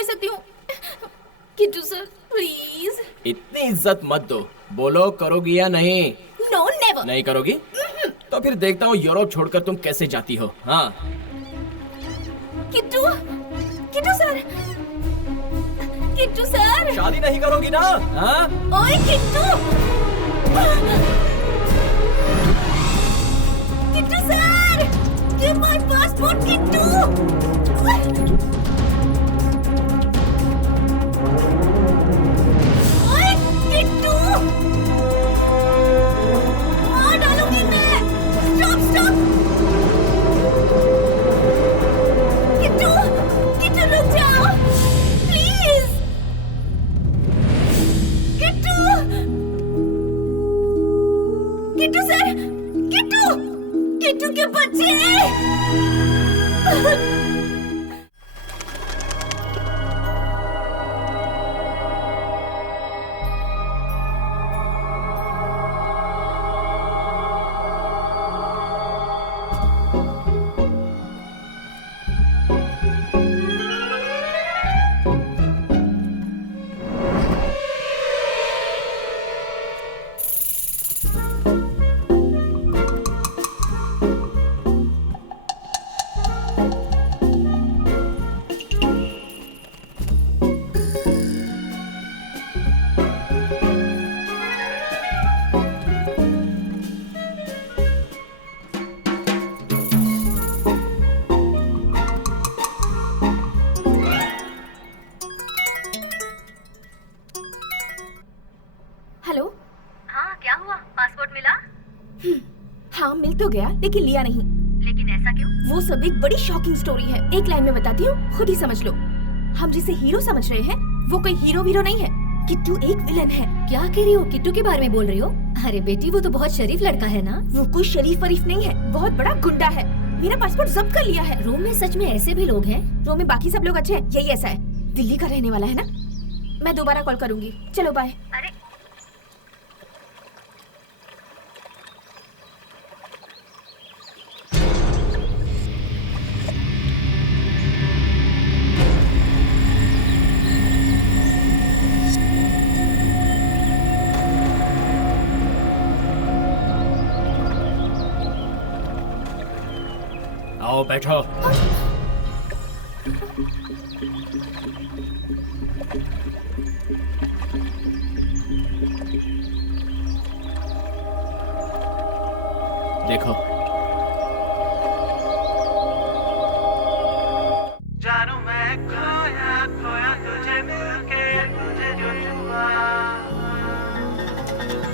इतनी इज्जत मत दो। बोलो करोगी या नहीं? No never. नहीं करोगी? तो फिर देखता हूँ यूरोप छोड़कर तुम कैसे जाती हो। हाँ किट्टू, किट्टू सर, किट्टू सर। शादी नहीं करोगी ना? हाँ ओए Kittu, Kittu sir, give my passport Kittu. ओए किट्टू, मार डालूंगी मैं। Stop stop. किट्टू, किट्टू रुक जाओ प्लीज। किट्टू, किट्टू सर, किट्टू, किट्टू के बच्चे। हेलो। हाँ क्या हुआ, पासपोर्ट मिला? हाँ मिल तो गया लेकिन लिया नहीं। लेकिन ऐसा क्यों? वो सब एक बड़ी शॉकिंग स्टोरी है। एक लाइन में बताती हूँ, खुद ही समझ लो। हम जिसे हीरो समझ रहे हैं वो कोई हीरो वीरो नहीं है। किट्टू एक विलन है। क्या कह रही हो? किट्टू के बारे में बोल रही हो? अरे बेटी वो तो बहुत शरीफ लड़का है ना। वो कोई शरीफ वरीफ नहीं है, बहुत बड़ा गुंडा है। मेरा पासपोर्ट जब्त कर लिया है। रोम में सच में ऐसे भी लोग हैं? रोम में बाकी सब लोग अच्छे हैं, यही ऐसा है। दिल्ली का रहने वाला है ना। मैं दोबारा कॉल करूंगी, चलो बाय। अरे आओ बैठो। देखो जानू मैं खोया खोया तुझे मिलके तुझे जो छुआ।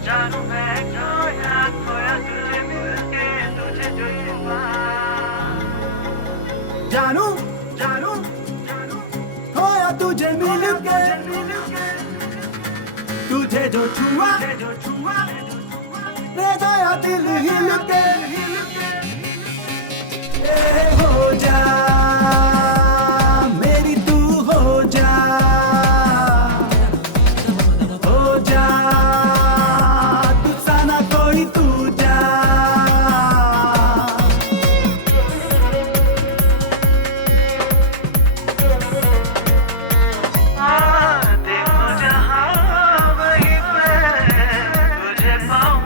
जानू मैं खोया खोया तुझे मिलके तुझे जो छुआ। जानू जानू खोया तुझे मिलके तुझे जो छुआ ले गया दिल हिल के। ए हो जा मेरी तू हो जा तुझसा ना कोई तू जा। देखो जहाँ वहीं पे तुझे पाऊँ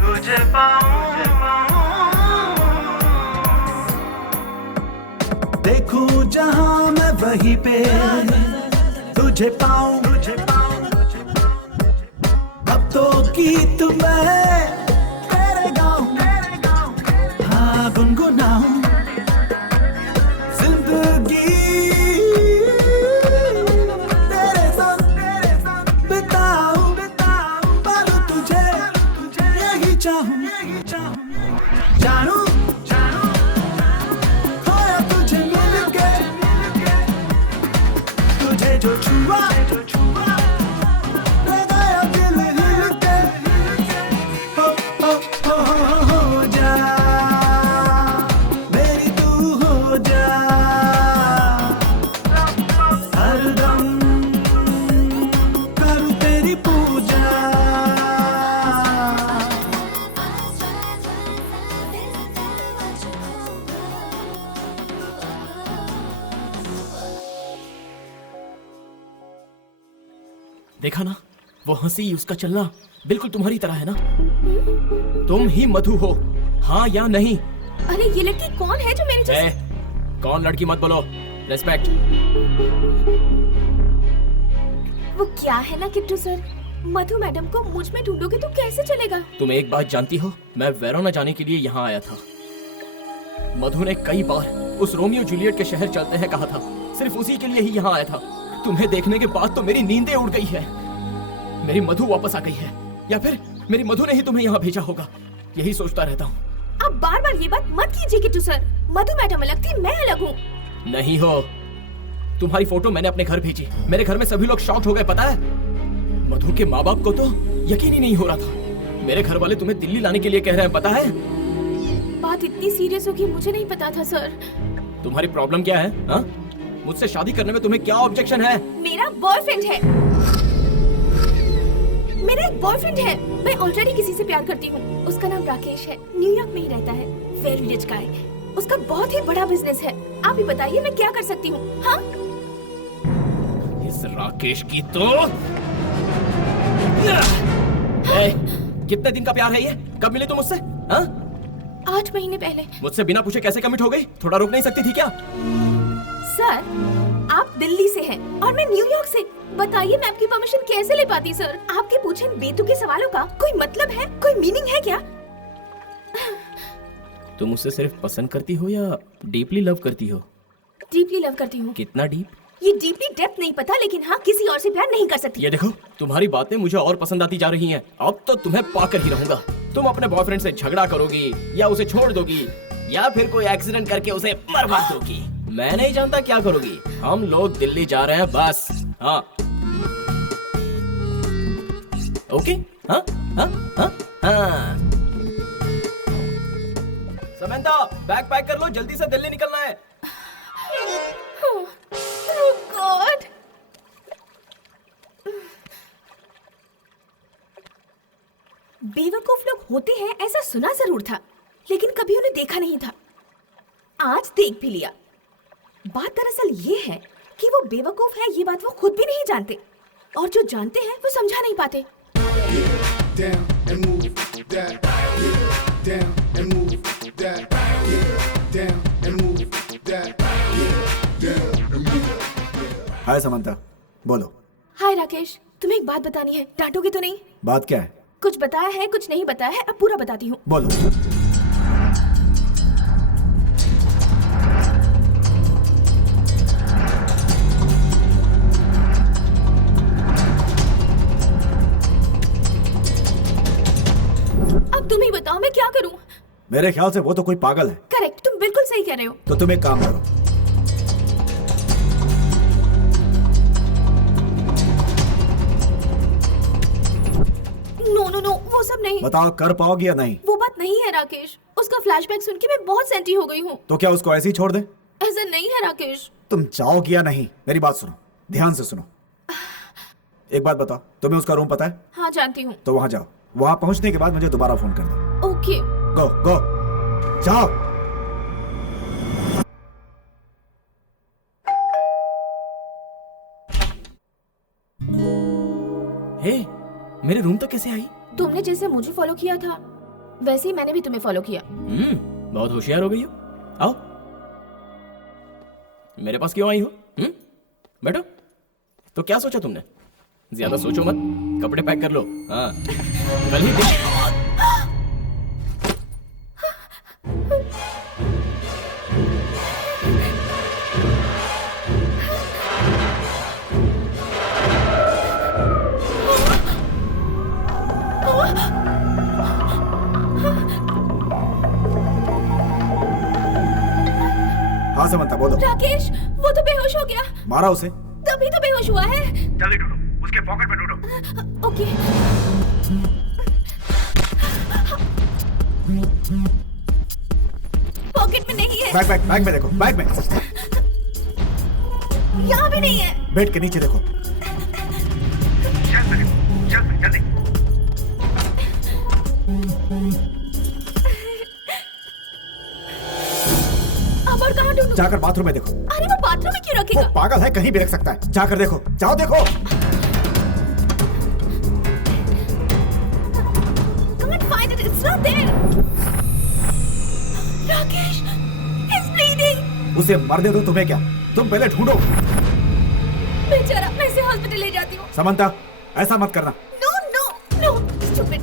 तुझे पाऊँ। देखूं जहाँ मैं वहीं पे तुझे पाऊँ अब तो गीत मैं तेरे गाऊं हाँ गुनगुनाऊं जिंदगी तेरे संग बिताऊं पर तुझे यही चाहूं। जानू खोया तुझे मिलके तुझे जो छुआ ले गया दिल हिल के। हो जा मेरी तू हो जा हरदम करूं तेरी पूजा। देखा ना, वो हंसी, उसका चलना बिल्कुल तुम्हारी तरह है ना। तुम ही मधु हो, हाँ या नहीं? अरे ये लड़की कौन है जो मेरे जैसे... कौन लड़की मत बोलो, रेस्पेक्ट। वो क्या है ना किट्टू सर, मधु मैडम को मुझ में ढूंढोगे तो कैसे चलेगा? तुम एक बात जानती हो, मैं वेरोना जाने के लिए यहाँ आया था। मधु ने कई बार उस रोमियो जूलियट के शहर चलते हैं कहा था, सिर्फ उसी के लिए ही यहाँ आया था। तुम्हें देखने के बाद तो मेरी नींदें उड़ गई है। मेरी मधु वापस आ गई है, या फिर मेरी मधु ने ही तुम्हें यहाँ भेजा होगा, यही सोचता रहता हूँ। आप बार बार ये बात मत कीजिए किट्टू सर, मधु मैडम अलग थी, मैं अलग हूँ। नहीं हो, तुम्हारी फोटो मैंने अपने घर भेजी, मेरे घर में सभी लोग शॉक्ड हो गए, पता है? मधु के माँ बाप को तो यकीन ही नहीं हो रहा था। मेरे घर वाले तुम्हें दिल्ली लाने के लिए कह रहे हैं, पता है? बात इतनी सीरियस होगी मुझे नहीं पता था सर। तुम्हारी प्रॉब्लम क्या है? हाँ? मुझसे शादी करने में तुम्हें क्या ऑब्जेक्शन है? मेरा बॉयफ्रेंड है, मेरा एक बॉयफ्रेंड है। मैं ऑलरेडी किसी से प्यार करती हूँ, उसका नाम राकेश है, न्यूयॉर्क में ही रहता है, वेरी रिच गाय। उसका बहुत ही बड़ा बिजनेस है। आप ही बताइए मैं क्या कर सकती हूँ? हाँ? इस राकेश की तो कितने दिन का प्यार है ये? कब मिले तुम मुझसे? हाँ? 8 महीने पहले। मुझसे बिना पूछे कैसे कमिट हो गई? थोड़ा रुक नहीं सकती थी क्या? सर, आप दिल्ली से हैं और मैं न्यूयॉर्क से। बताइए मैं आपकी परमिशन कैसे ले पाती सर? आपके पूछे बेतुके सवालों का कोई मतलब है, कोई मीनिंग है क्या? तुम मुझसे सिर्फ पसंद करती हो या डीपली लव करती हो? डीपली लव करती हूँ। कितना डीप? ये डीपली डेप्थ नहीं पता, लेकिन हाँ किसी और से प्यार नहीं कर सकती। ये देखो, तुम्हारी बातें मुझे और पसंद आती जा रही हैं। अब तो तुम्हें पाकर ही रहूंगा। तुम अपने बॉयफ्रेंड से झगड़ा करोगी या उसे छोड़ दोगी या फिर कोई एक्सीडेंट करके उसे मरवा दोगी। मैं नहीं जानता क्या करोगी। हम लोग दिल्ली जा रहे हैं बस। हाँ ओके? हाँ हाँ हाँ हाँ। समंता, बैग पैक कर लो, जल्दी से दिल्ली निकलना है। Oh God! बेवकूफ लोग होते हैं ऐसा सुना जरूर था, लेकिन कभी उन्हें देखा नहीं था। आज देख भी लिया। बात दरअसल ये है कि वो बेवकूफ है, ये बात वो खुद भी नहीं जानते, और जो जानते हैं वो समझा नहीं पाते। हाय समंता, बोलो। हाय राकेश, तुम्हें एक बात बतानी है, डांटोगे तो नहीं? बात क्या है? कुछ बताया है, कुछ नहीं बताया है, अब पूरा बताती हूँ। बोलो। अब तुम ही बताओ मैं क्या करूँ? मेरे ख्याल से वो तो कोई पागल है। करेक्ट, तुम बिल्कुल सही कह रहे हो। तो तुम एक काम करो, नो, वो सब नहीं। बताओ कर पाओगी या नहीं? वो बात नहीं है राकेश, उसका फ्लैशबैक सुन के मैं बहुत सेंटी हो गई हूँ। तो क्या उसको ऐसे ही छोड़ दे? ऐसा नहीं है राकेश। तुम चाहोगी या नहीं? मेरी बात सुनो, ध्यान से सुनो। एक बात बताओ, तुम्हें उसका रूम पता है? हाँ जानती हूँ। तो वहां जाओ, वहां पहुंचने के बाद मुझे दोबारा फोन कर दो। ओके। गो गो, जाओ। हे, मेरे रूम तक कैसे आई? तुमने जैसे मुझे फॉलो किया था वैसे ही मैंने भी तुम्हें फॉलो किया। बहुत होशियार हो गई हो। आओ, मेरे पास क्यों आई हो? बैठो। तो क्या सोचा तुमने? ज्यादा सोचो मत, कपड़े पैक कर लो। हाँ, कल ही देख। हाँ समंता, बोलो। राकेश, वो तो बेहोश हो गया। मारा उसे? तभी तो बेहोश हुआ है। जल्दी ढूंढो, उसके पॉकेट में ढूंढो। ओके। पॉकेट में नहीं है। बैग में देखो, बैग में। यहाँ भी नहीं है। बेड के नीचे देखो। जल्दी। अब और कहाँ ढूंढूं? जाकर बाथरूम में देखो। अरे वो बाथरूम में क्यों रखेगा? वो पागल है, कहीं भी रख सकता है। जाकर देखो, जाओ देखो। It's not there. Rakesh, he's bleeding. उसे मर दे दो, तुम्हें क्या? तुम पहले ढूंढो। बेचारा, मैं इसे हॉस्पिटल ले जाती हूँ। समंता, ऐसा मत करना। No, no, no, stupid.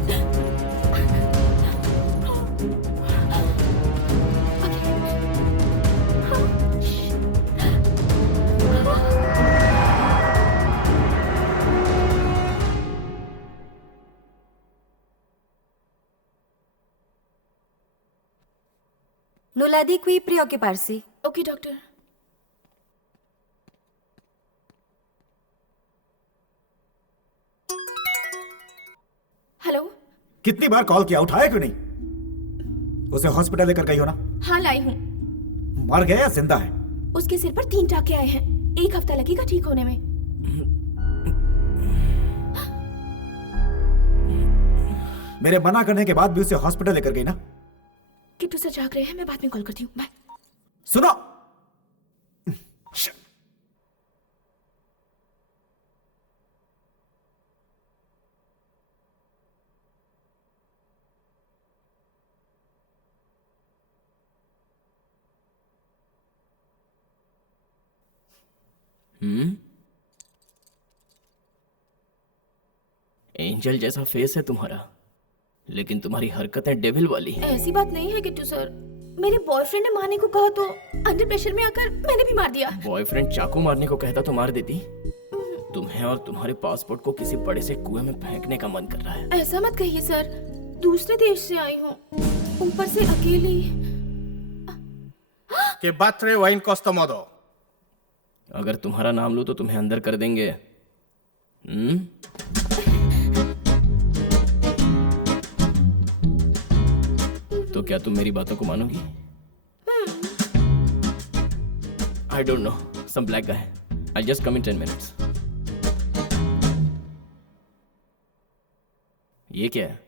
Nulla di qui preoccuparsi. Okay, doctor. Hello, कितनी बार कॉल किया, उठाया क्यों नहीं? उसे हॉस्पिटल लेकर गई हो ना? हाँ लाई हूँ। मर गया या जिंदा है? उसके सिर पर 3 टाके आए हैं। 1 हफ्ता लगेगा ठीक होने में। मेरे मना करने के बाद भी उसे हॉस्पिटल लेकर गई ना? किट्टू सर जाग रहे हैं, मैं बाद में कॉल करती हूँ। बाय। सुनो, एंजल जैसा फेस है तुम्हारा, लेकिन तुम्हारी हरकतें डेविल वाली हैं। ऐसी बात नहीं है किट्टू सर। मेरे बॉयफ्रेंड ने मारने को कहा तो अंडर प्रेशर में आकर मैंने भी मार दिया। बॉयफ्रेंड चाकू मारने को कहता तो मार देती। तुम्हें और तुम्हारे पासपोर्ट को किसी बड़े से कुएं में फेंकने का मन कर रहा है। ऐसा मत कहिए सर, दूसरे देश से आई हूँ, ऊपर से अकेली। Che battere o in questo modo? अगर तुम्हारा नाम लूं तो तुम्हें अंदर कर देंगे। तो क्या तुम मेरी बातों को मानोगी? I don't know, some black guy. I'll just come in 10 minutes. ये क्या है?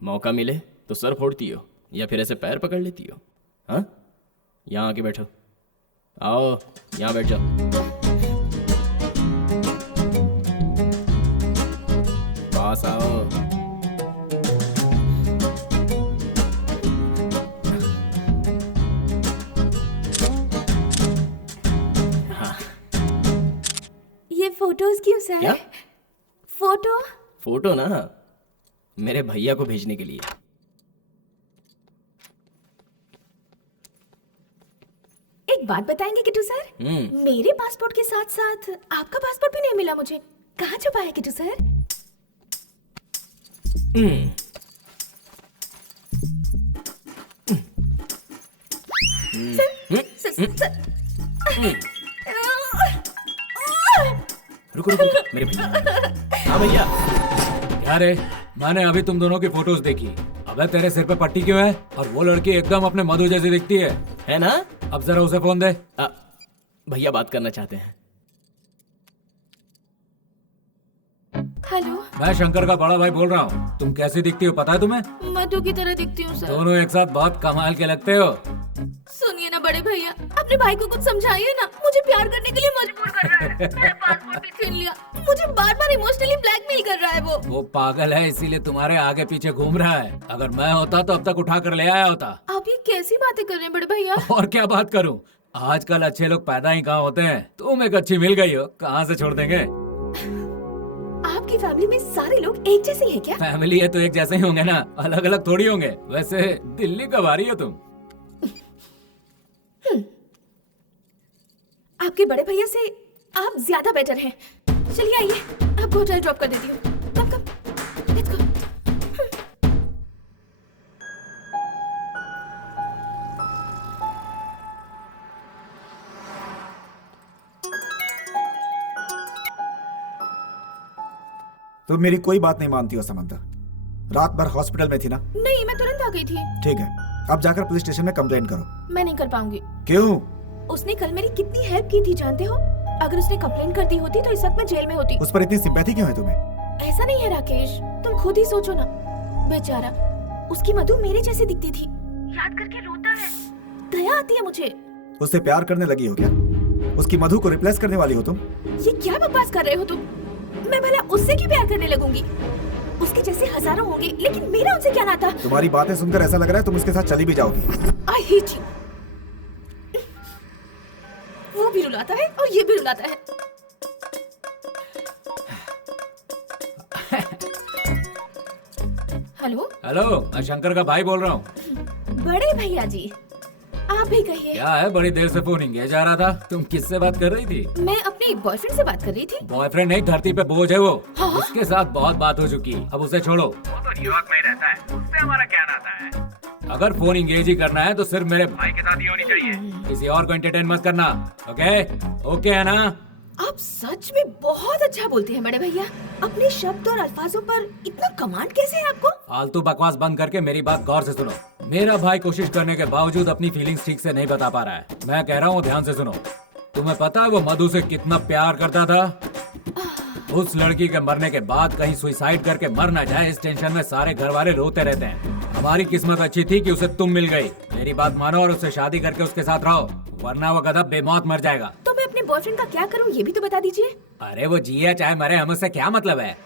मौका मिले तो सर फोड़ती हो या फिर ऐसे पैर पकड़ लेती हो? हाँ? यहाँ आके बैठो। आओ, यहाँ बैठ जाओ। पास आओ। ये फोटोज क्यों सर? क्या? फोटो? फोटो ना, मेरे भैया को भेजने के लिए। एक बात बताएंगे किट्टू सर? मेरे पासपोर्ट के साथ साथ आपका पासपोर्ट भी नहीं मिला मुझे। कहाँ छुपा है किट्टू सर? सर, रुको रुको, मेरे भैया। हाँ भैया। क्या रे, मैंने अभी तुम दोनों की फोटोज देखी। अबे तेरे सिर पे पट्टी क्यों है? और वो लड़की एकदम अपने मधु जैसी दिखती है ना? अब जरा उसे फोन दे। भैया बात करना चाहते हैं। हेलो, मैं शंकर का बड़ा भाई बोल रहा हूँ। तुम कैसी दिखती हो पता है तुम्हें? मधु की तरह दिखती हूँ सर। दोनों एक साथ बहुत कमाल के लगते हो। सुनिए ना बड़े भैया, अपने भाई को कुछ समझाइए ना। मुझे प्यार करने के लिए मजबूर कर रहा है। मेरा पासपोर्ट भी छीन लिया। मुझे बार-बार इमोशनली ब्लैकमेल कर रहा है वो पागल है, इसीलिए तुम्हारे आगे पीछे घूम रहा है। अगर मैं होता तो अब तक उठा कर ले आया होता। आप ये कैसी बातें कर रहे हैं बड़े भैया? और क्या बात करूं, आजकल अच्छे लोग पैदा ही कहाँ होते हैं। तुम एक अच्छी मिल गई हो, कहाँ से छोड़ देंगे। आपकी फैमिली में सारे लोग एक जैसे हैं क्या? फैमिली है तो एक जैसे ही होंगे ना, अलग अलग थोड़ी होंगे। वैसे दिल्ली कब आ रही हो तुम? आपके बड़े भैया से आप ज्यादा बेटर हैं। चलिए आइए, आपको होटल ड्रॉप कर देती हूँ। कम कम, लेट्स गो। तुम मेरी कोई बात नहीं मानती हो समंता। रात भर हॉस्पिटल में थी ना? नहीं, मैं तुरंत आ गई थी। ठीक है, अब जाकर पुलिस स्टेशन में कंप्लेंट करो। मैं नहीं कर पाऊंगी। क्यों? उसने कल मेरी कितनी हेल्प की थी जानते हो? अगर उसने कंप्लेंट कर दी होती तो इस वक्त मैं जेल में होती। उस पर इतनी सिंपैथी क्यों है तुम्हें? ऐसा नहीं है राकेश, तुम खुद ही सोचो ना। बेचारा, उसकी मधु मेरे जैसी दिखती थी। याद करके रोता है। दया आती है मुझे। उससे प्यार करने लगी हो क्या? उसकी मधु को रिप्लेस करने वाली हो तुम? ये क्या बकवास कर रहे हो तुम? मैं भला उससे क्यों प्यार करने लगूंगी? उसके जैसे हजारों होंगे, लेकिन मेरा उनसे क्या नाता? तुम्हारी बातें सुनकर ऐसा लग रहा है तुम उसके साथ चली भी जाओगी। I hate you. वो भी रुलाता है और ये भी रुलाता है। हेलो हेलो, मैं शंकर का भाई बोल रहा हूँ। बड़े भैया जी, आप भी कहिए। क्या है, बड़ी देर से फोन इंगेज आ रहा था। तुम किससे बात कर रही थी? मैं अपने बॉयफ्रेंड से बात कर रही थी। बॉयफ्रेंड नहीं, धरती पे बोझ है वो। हाँ? उसके साथ बहुत बात हो चुकी, अब उसे छोड़ो। वो तो न्यूयॉर्क में ही रहता है, उससे हमारा क्या नाता है? अगर फोन इंगेज ही करना है तो सिर्फ मेरे भाई के साथ ही होनी चाहिए। किसी और को एंटरटेन मत करना। ओके ओके है ना? आप सच में बहुत अच्छा बोलते हैं बड़े भैया। अपने शब्द और अल्फाजों पर इतना कमांड कैसे है आपको? फालतू बकवास बंद करके मेरी बात गौर से सुनो। मेरा भाई कोशिश करने के बावजूद अपनी फीलिंग्स ठीक से नहीं बता पा रहा है। मैं कह रहा हूँ ध्यान से सुनो। तुम्हें पता है वो मधु से कितना प्यार करता था? उस लड़की के मरने के बाद कहीं सुसाइड करके मर ना जाए, इस टेंशन में सारे घर वाले रोते रहते हैं। हमारी किस्मत अच्छी थी कि उसे तुम मिल गई। मेरी बात मानो और उससे शादी करके उसके साथ रहो, वरना वो गधा बेमौत मर जाएगा। तो मैं अपने बॉयफ्रेंड का क्या करूँ, ये भी तो बता दीजिए। अरे वो जिए चाहे मरे, हम उससे क्या मतलब है?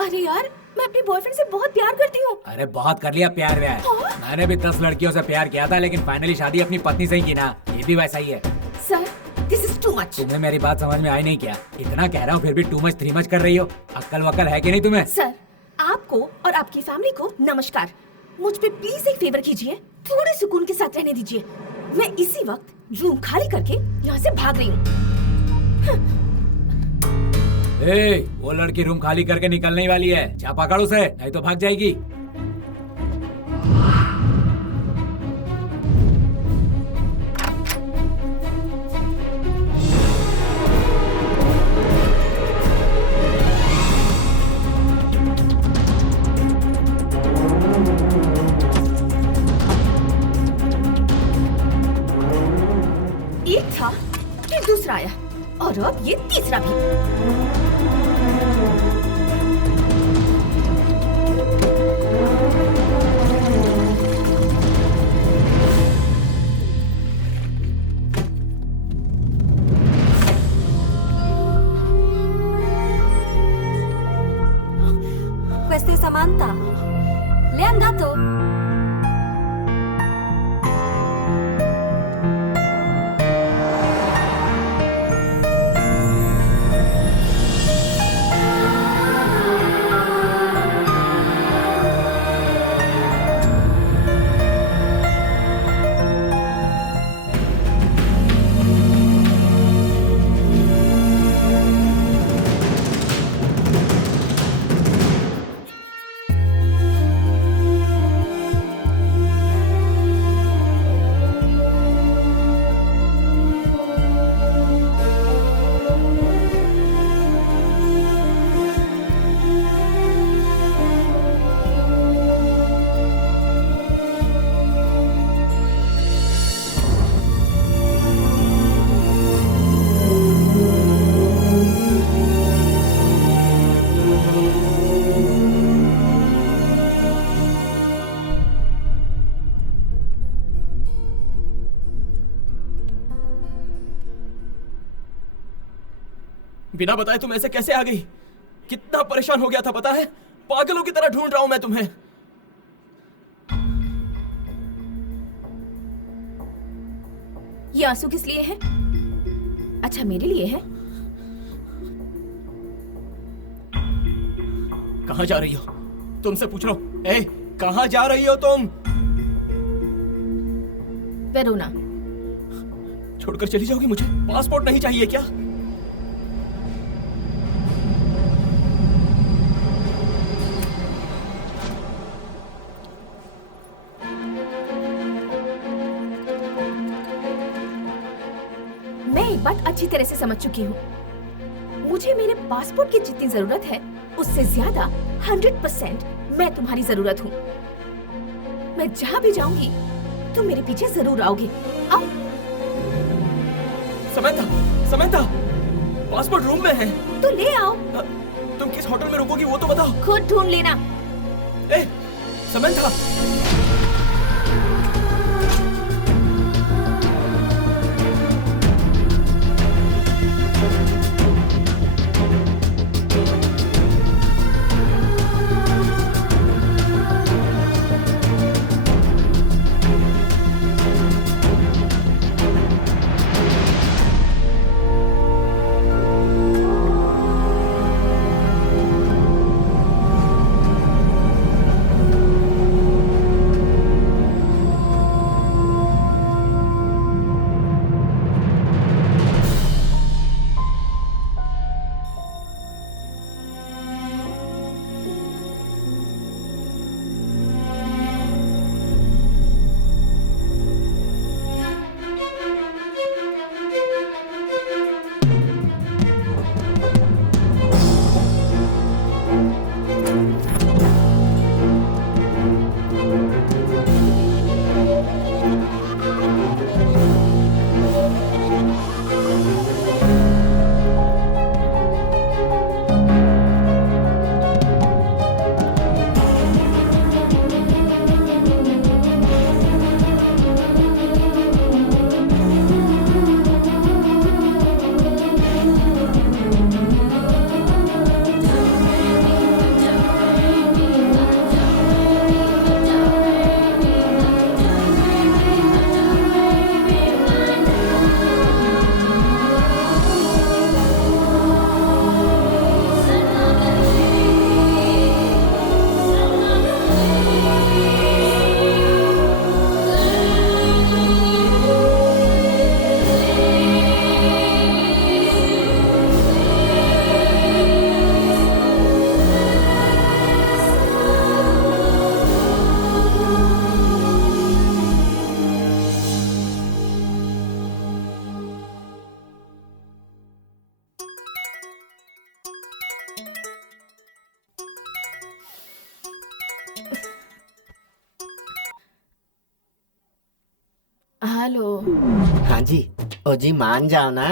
अरे यार, मैं अपने बॉयफ्रेंड से बहुत प्यार करती हूँ। अरे बहुत कर लिया प्यार व्यार। मैंने भी 10 लड़कियों से प्यार किया था, लेकिन फाइनली शादी अपनी पत्नी से ही की ना। ये भी वैसा ही है। Sir, this is too much. तुम्हें मेरी बात समझ में आई नहीं क्या? इतना कह रहा हूँ फिर भी टू मच 3 मच कर रही हो। अक्ल वक्ल है कि नहीं तुम्हें? सर, आपको और आपकी फैमिली को नमस्कार। मुझ पे प्लीज एक फेवर कीजिए, थोड़े सुकून के साथ रहने दीजिए। मैं इसी वक्त रूम खाली करके यहाँ से भाग रही हूँ। वो लड़की रूम खाली करके निकलने ही वाली है। जा पकड़ उसे, नहीं तो भाग जाएगी। एक था, फिर दूसरा आया और अब ये तीसरा भी। Questa è Samantha. Le è andato? बिना बताए तुम ऐसे कैसे आ गई? कितना परेशान हो गया था पता है? पागलों की तरह ढूंढ रहा हूं मैं तुम्हें। ये आंसू किस लिए है? अच्छा, मेरे लिए है। कहाँ जा रही हो? तुमसे पूछ रहा हूं। ए, कहाँ जा रही हो तुम? वेरोना। छोड़कर चली जाओगी मुझे? पासपोर्ट नहीं चाहिए क्या? मैं एक बात अच्छी तरह से समझ चुकी हूँ। मुझे मेरे पासपोर्ट की जितनी जरूरत है, उससे ज्यादा 100% मैं तुम्हारी जरूरत हूँ। मैं जहाँ भी जाऊंगी, तुम मेरे पीछे जरूर आओगे। आओ। समंथा, समंथा, पासपोर्ट रूम में है। तो ले आओ। तुम किस होटल में रुकोगी वो तो बताओ। खुद ढूंढ लेना। ए, समंथा। हेलो। हाँ जी। ओ जी मान जाओ ना।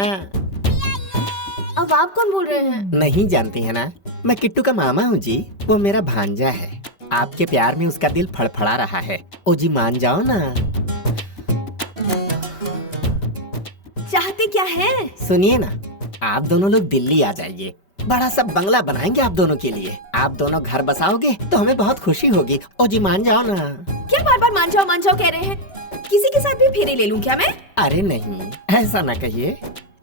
अब आप कौन बोल रहे हैं? नहीं जानती है ना, मैं किट्टू का मामा हूँ जी। वो मेरा भांजा है। आपके प्यार में उसका दिल फड़फड़ा रहा है। ओ जी मान जाओ ना। चाहते क्या है? सुनिए ना, आप दोनों लोग दिल्ली आ जाइए। बड़ा सा बंगला बनाएंगे आप दोनों के लिए। आप दोनों घर बसाओगे तो हमें बहुत खुशी होगी। ओ जी मान जाओ ना। क्या बार बार मान जाओ कह रहे हैं? किसी के साथ भी फेरे ले लूं क्या मैं? अरे नहीं, ऐसा ना कहिए।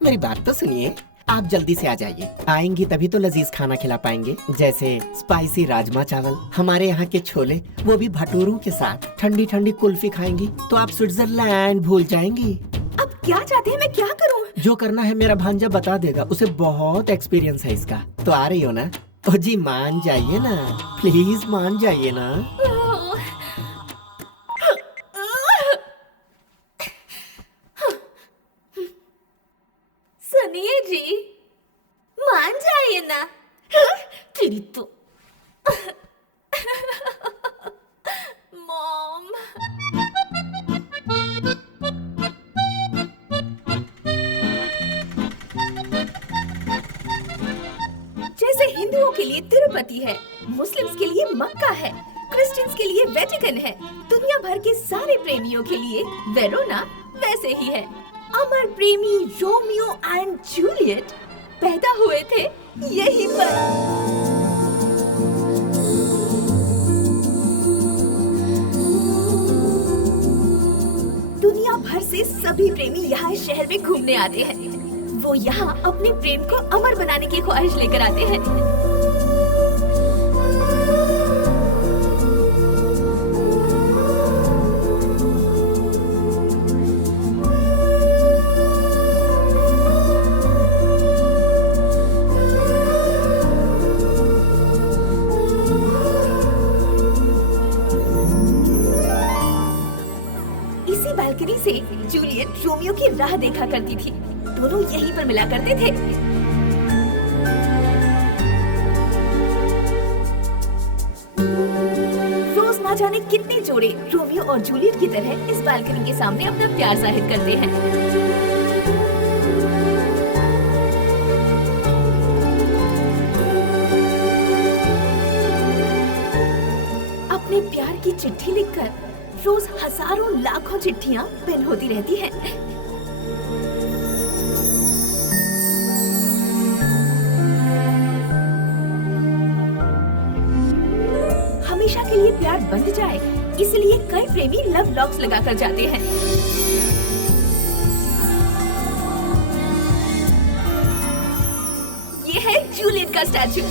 मेरी बात तो सुनिए। आप जल्दी से आ जाइए। आएंगी तभी तो लजीज खाना खिला पाएंगे, जैसे स्पाइसी राजमा चावल, हमारे यहाँ के छोले, वो भी भटूरों के साथ। ठंडी ठंडी कुल्फी खाएंगी तो आप स्विट्जरलैंड भूल जाएंगी। अब क्या चाहते हैं, मैं क्या करूं? जो करना है मेरा भांजा बता देगा, उसे बहुत एक्सपीरियंस है इसका। तो आ रही हो ना? ओ जी मान जाइए ना, प्लीज मान जाइए ना। सुनिए जी, मान जाइए ना। तेरी तो मॉम। जैसे हिंदुओं के लिए तिरुपति है, मुस्लिम्स के लिए मक्का है, क्रिश्चियंस के लिए वेटिकन है, दुनिया भर के सारे प्रेमियों के लिए वेरोना वैसे ही है। अमर प्रेमी रोमियो एंड जूलियट पैदा हुए थे यहीं पर। दुनिया भर से सभी प्रेमी यहाँ इस शहर में घूमने आते हैं। वो यहाँ अपने प्रेम को अमर बनाने की ख्वाहिश लेकर आते हैं। इसी बालकनी से जूलियट रोमियो की राह देखा करती थी। दोनों यहीं पर मिला करते थे। रोज ना जाने कितने जोड़े रोमियो और जूलियट की तरह इस बालकनी के सामने अपना प्यार जाहिर करते हैं। अपने प्यार की चिट्ठी लिखकर रोज हजारों लाखों चिट्ठियां पेन होती रहती हैं। हमेशा के लिए प्यार बंध जाए, इसलिए कई प्रेमी लव लॉक्स लगाकर जाते हैं। ये है जूलियट का स्टैचू।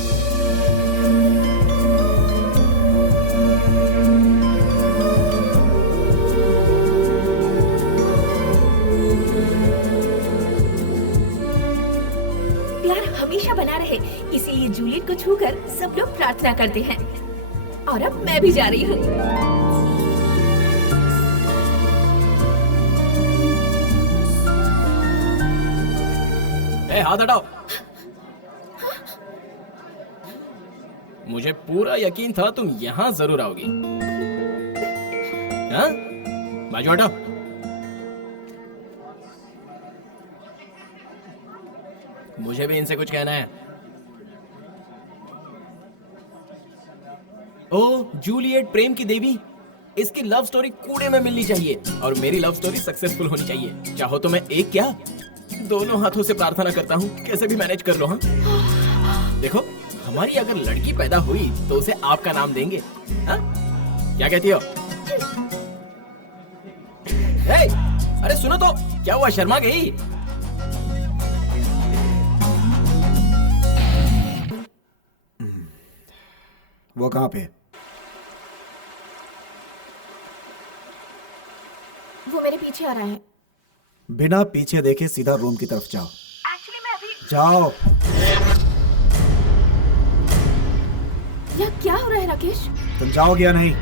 प्यार हमेशा बना रहे, इसीलिए जूलियट को छूकर सब लोग प्रार्थना करते हैं। और अब मैं भी जा रही हूँ। हाथ हटाओ। मुझे पूरा यकीन था तुम यहाँ जरूर आओगी। हाँ? बाजू हटाओ। मुझे भी इनसे कुछ कहना है। ओ जूलियट प्रेम की देवी, इसकी लव स्टोरी कूड़े में मिलनी चाहिए और मेरी लव स्टोरी सक्सेसफुल होनी चाहिए। चाहो तो मैं एक क्या दोनों हाथों से प्रार्थना करता हूँ, कैसे भी मैनेज कर लो। हाँ देखो, हमारी अगर लड़की पैदा हुई तो उसे आपका नाम देंगे। हाँ? क्या कहती हो? हे, अरे सुनो तो, क्या हुआ, शर्मा गई? वो कहाँ पे? वो मेरे पीछे आ रहा है। बिना पीछे देखे सीधा रूम की तरफ जाओ। एक्चुअली मैं अभी जाओ। यह क्या हो रहा है राकेश? तुम जाओगे या नहीं?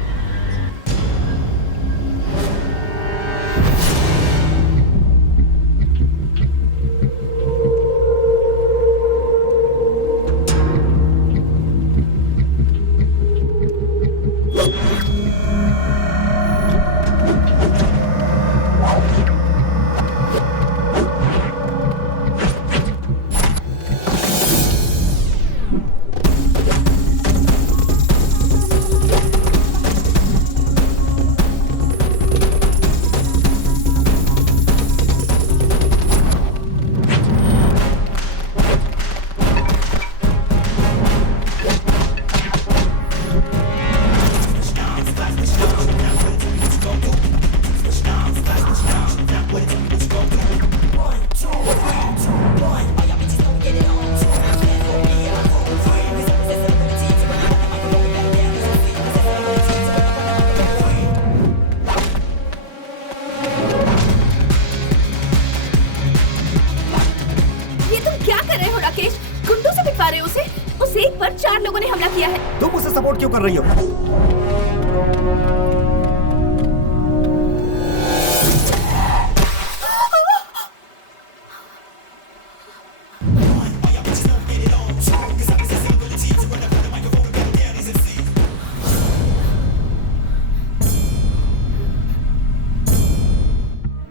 कर रहे हो राकेश? गुंडों से पिटवा रहे हो उसे? उस एक पर 4 लोगों ने हमला किया है। तुम उसे सपोर्ट क्यों कर रही हो?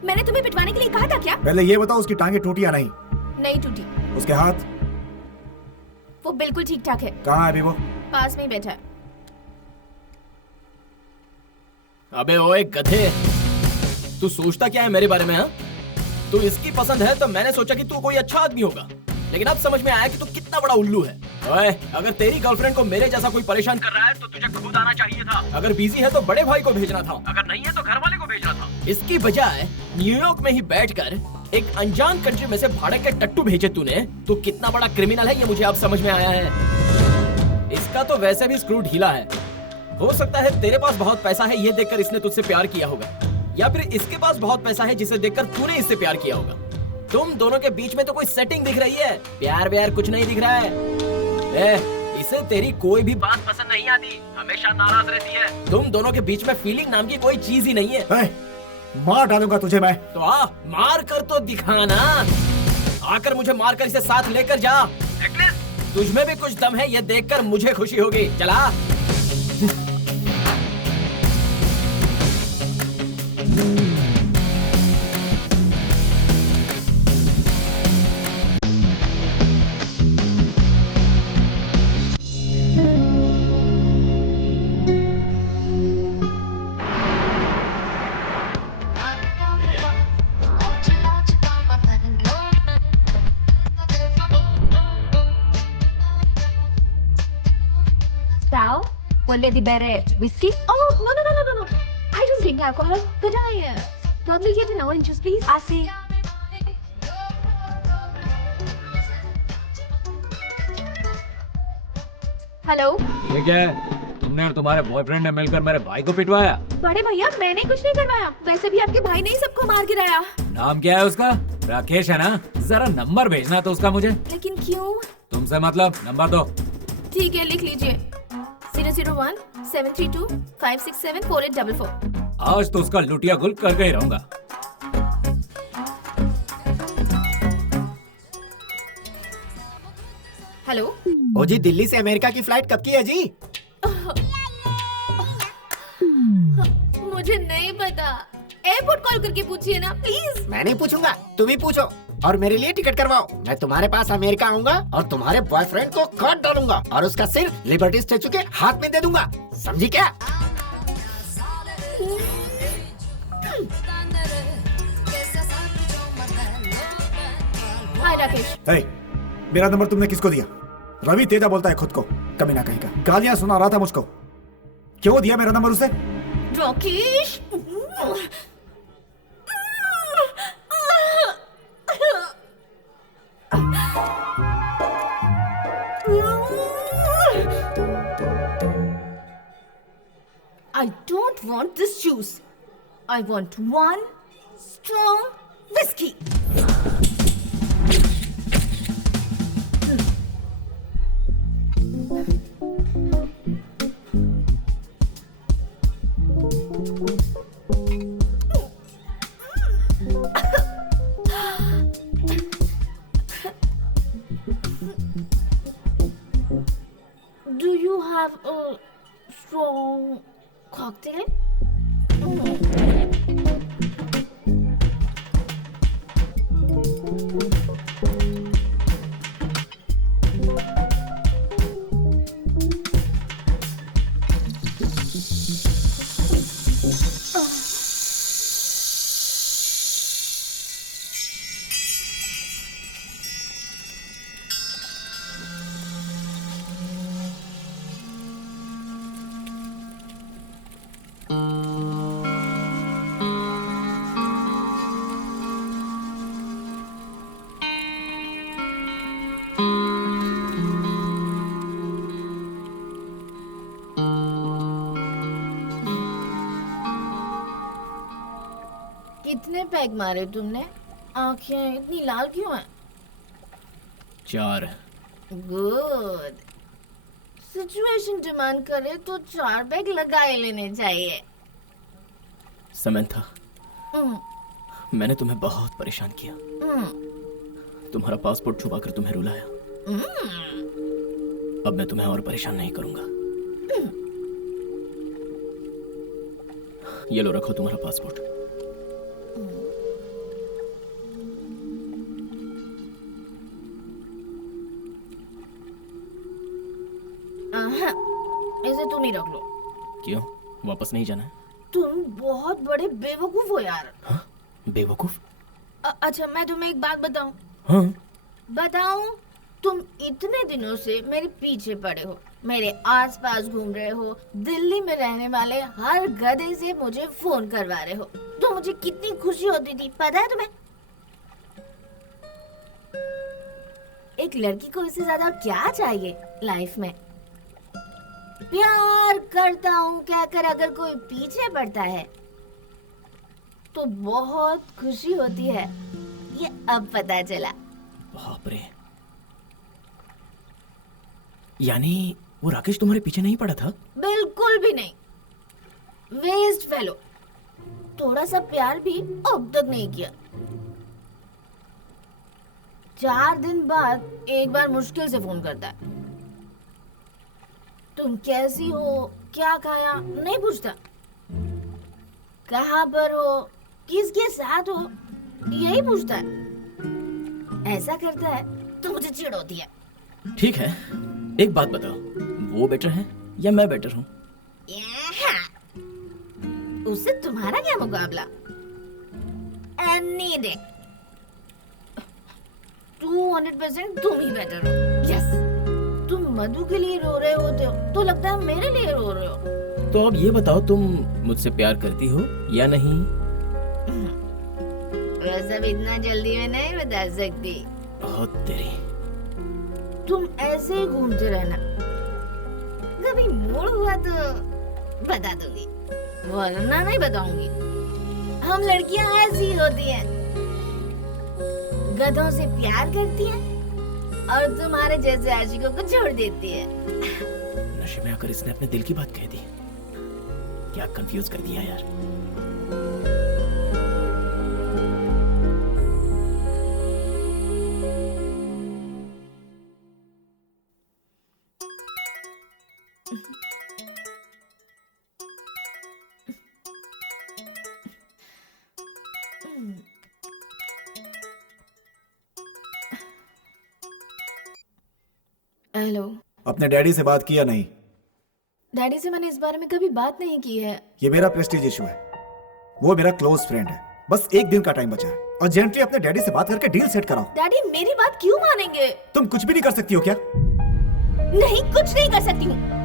मैंने तुम्हें पिटवाने के लिए कहा था क्या? पहले ये बताओ उसकी टांगे टूटी या नहीं? नहीं टूटी। उसके हाथ? वो बिल्कुल ठीक ठाक है। कहाँ है अभी वो? पास में ही बैठा है। अबे ओए गधे, तू सोचता क्या है मेरे बारे में? हाँ, तू इसकी पसंद है तो मैंने सोचा कि तू कोई अच्छा आदमी होगा, लेकिन अब समझ में आया कि तू कितना बड़ा उल्लू है। ओए, अगर तेरी गर्लफ्रेंड को मेरे जैसा कोई परेशान कर रहा है तो तुझे खुद आना चाहिए था। अगर बिजी है तो बड़े भाई को भेजना था, अगर नहीं है तो घर वाले को भेजना था। इसकी बजाय न्यूयॉर्क में ही बैठकर एक अनजान कंट्री में से भाड़े के टट्टू भेजे तूने। तू कितना बड़ा क्रिमिनल है ये मुझे अब समझ में आया है। इसका तो वैसे भी स्क्रू ढीला है। हो सकता है तेरे पास बहुत पैसा है ये देखकर इसने तुझसे प्यार किया होगा, या फिर इसके पास बहुत पैसा है जिसे देखकर तूने इससे प्यार किया होगा। तुम दोनों के बीच में तो कोई सेटिंग दिख रही है, प्यार व्यार कुछ नहीं दिख रहा है। इसे तेरी कोई भी बात पसंद नहीं आती, हमेशा नाराज रहती है। तुम दोनों के बीच में फीलिंग नाम की कोई चीज ही नहीं है। मार डालूंगा तुझे मैं। तो आ, मार कर तो दिखाना। आकर मुझे मार कर इसे साथ लेकर जा। एटलीस्ट तुझमें भी कुछ दम है ये देखकर मुझे खुशी होगी। चला। Will they bere whiskey? Oh, no. I don't drink alcohol. Could I probably get an orange juice, please? I see. Hello. ये क्या है? तुमने और तुम्हारे बॉयफ्रेंड ने मिलकर मेरे भाई को पिटवाया? बड़े भैया मैंने कुछ नहीं करवाया, वैसे भी आपके भाई ने ही सबको मार गिराया। नाम क्या है उसका? राकेश है ना? जरा नंबर भेजना तो उसका मुझे। लेकिन क्यों? तुमसे मतलब, नंबर दो। ठीक है लिख लीजिए। 001 732 567 4844। आज तो उसका लुटिया गुल करके ही रहूंगा। हेलो। ओ जी, दिल्ली से अमेरिका की फ्लाइट कब की है जी? मुझे नहीं पता, एयरपोर्ट कॉल करके पूछिए ना प्लीज। मैं नहीं पूछूंगा, तुम ही पूछो और मेरे लिए टिकट करवाओ। मैं तुम्हारे पास अमेरिका आऊंगा और तुम्हारे बॉयफ्रेंड को काट डालूंगा और उसका सिर लिबर्टी स्टैचू के हाथ में दे दूंगा, समझी क्या? हाय राकेश। मेरा नंबर तुमने किसको दिया? रवि तेजा बोलता है खुद को, कमीना कहीं का। गालियां सुना रहा था मुझको। क्यों दिया मेरा नंबर उसे? Rakesh. I don't want this juice. I want one strong whiskey. Do you have a strong cocktail? कितने पैग मारे तुमने? आंखें इतनी लाल क्यों हैं? 4। गुड। सिचुएशन डिमांड करे तो 4 बैग लगा ही लेने चाहिए। समंथा, हम्म, मैंने तुम्हें बहुत परेशान किया। तुम्हारा पासपोर्ट छुपाकर तुम्हें रुलाया। अब मैं तुम्हें और परेशान नहीं करूंगा। ये लो, रखो तुम्हारा पासपोर्ट। इसे तुम ही रख लो। क्यों, वापस नहीं जाना है? तुम बहुत बड़े बेवकूफ हो यार। हाँ? बेवकूफ? अच्छा, मैं तुम्हें एक बात बताऊं? हाँ? बताऊं? तुम इतने दिनों से मेरे पीछे पड़े हो, मेरे आसपास घूम रहे हो, दिल्ली में रहने वाले हर गधे से मुझे फोन करवा रहे हो। तो मुझे कितनी खुशी होती थी, पता है तुम्हें? एक लड़की को इससे ज्यादा क्या चाहिए लाइफ में? प्यार करता हूँ कहकर अगर कोई पीछे पड़ता है तो बहुत खुशी होती है। ये अब पता चला। बाप रे, यानी वो राकेश तुम्हारे पीछे नहीं पड़ा था? बिल्कुल भी नहीं। Waste fellow. थोड़ा सा प्यार भी अब तक नहीं किया। 4 दिन बाद एक बार मुश्किल से फोन करता है। तुम कैसी हो, क्या खाया, नहीं पूछता। कहाँ पर हो, किसके साथ हो, यही पूछता है। ऐसा करता है तो मुझे चिढ़ होती है। ठीक है, एक बात बताओ, वो बेटर है या मैं बेटर हूँ? उससे तुम्हारा क्या मुकाबला? एनी डे 200% तुम ही बेटर हो। यस। तुम मधु के लिए रो रहे होते हो तो लगता है मेरे लिए रो रहे हो। तो अब ये बताओ, तुम मुझसे प्यार करती हो या नहीं? वैसे भी इतना जल्दी मैं नहीं बता सकती। बहुत तेरी। तुम ऐसे ही घूमते रहना, कभी मूड हुआ तो बता दूंगी, वरना नहीं बताऊंगी। हम लड़कियां ऐसी होती हैं, गधों से प्यार करती हैं और तुम्हारे जैसे आशिकों को छोड़ देती है। नशे में आकर इसने अपने दिल की बात कह दी। क्या कंफ्यूज कर दिया यार। हेलो। अपने डैडी से बात किया नहीं? डैडी से मैंने इस बारे में कभी बात नहीं की है। ये मेरा प्रेस्टीज इशू है, वो मेरा क्लोज फ्रेंड है। बस 1 दिन का टाइम बचा है, अर्जेंटली अपने डैडी से बात करके डील सेट कराओ। डैडी मेरी बात क्यों मानेंगे? तुम कुछ भी नहीं कर सकती हो क्या? नहीं, कुछ नहीं कर सकती हूँ।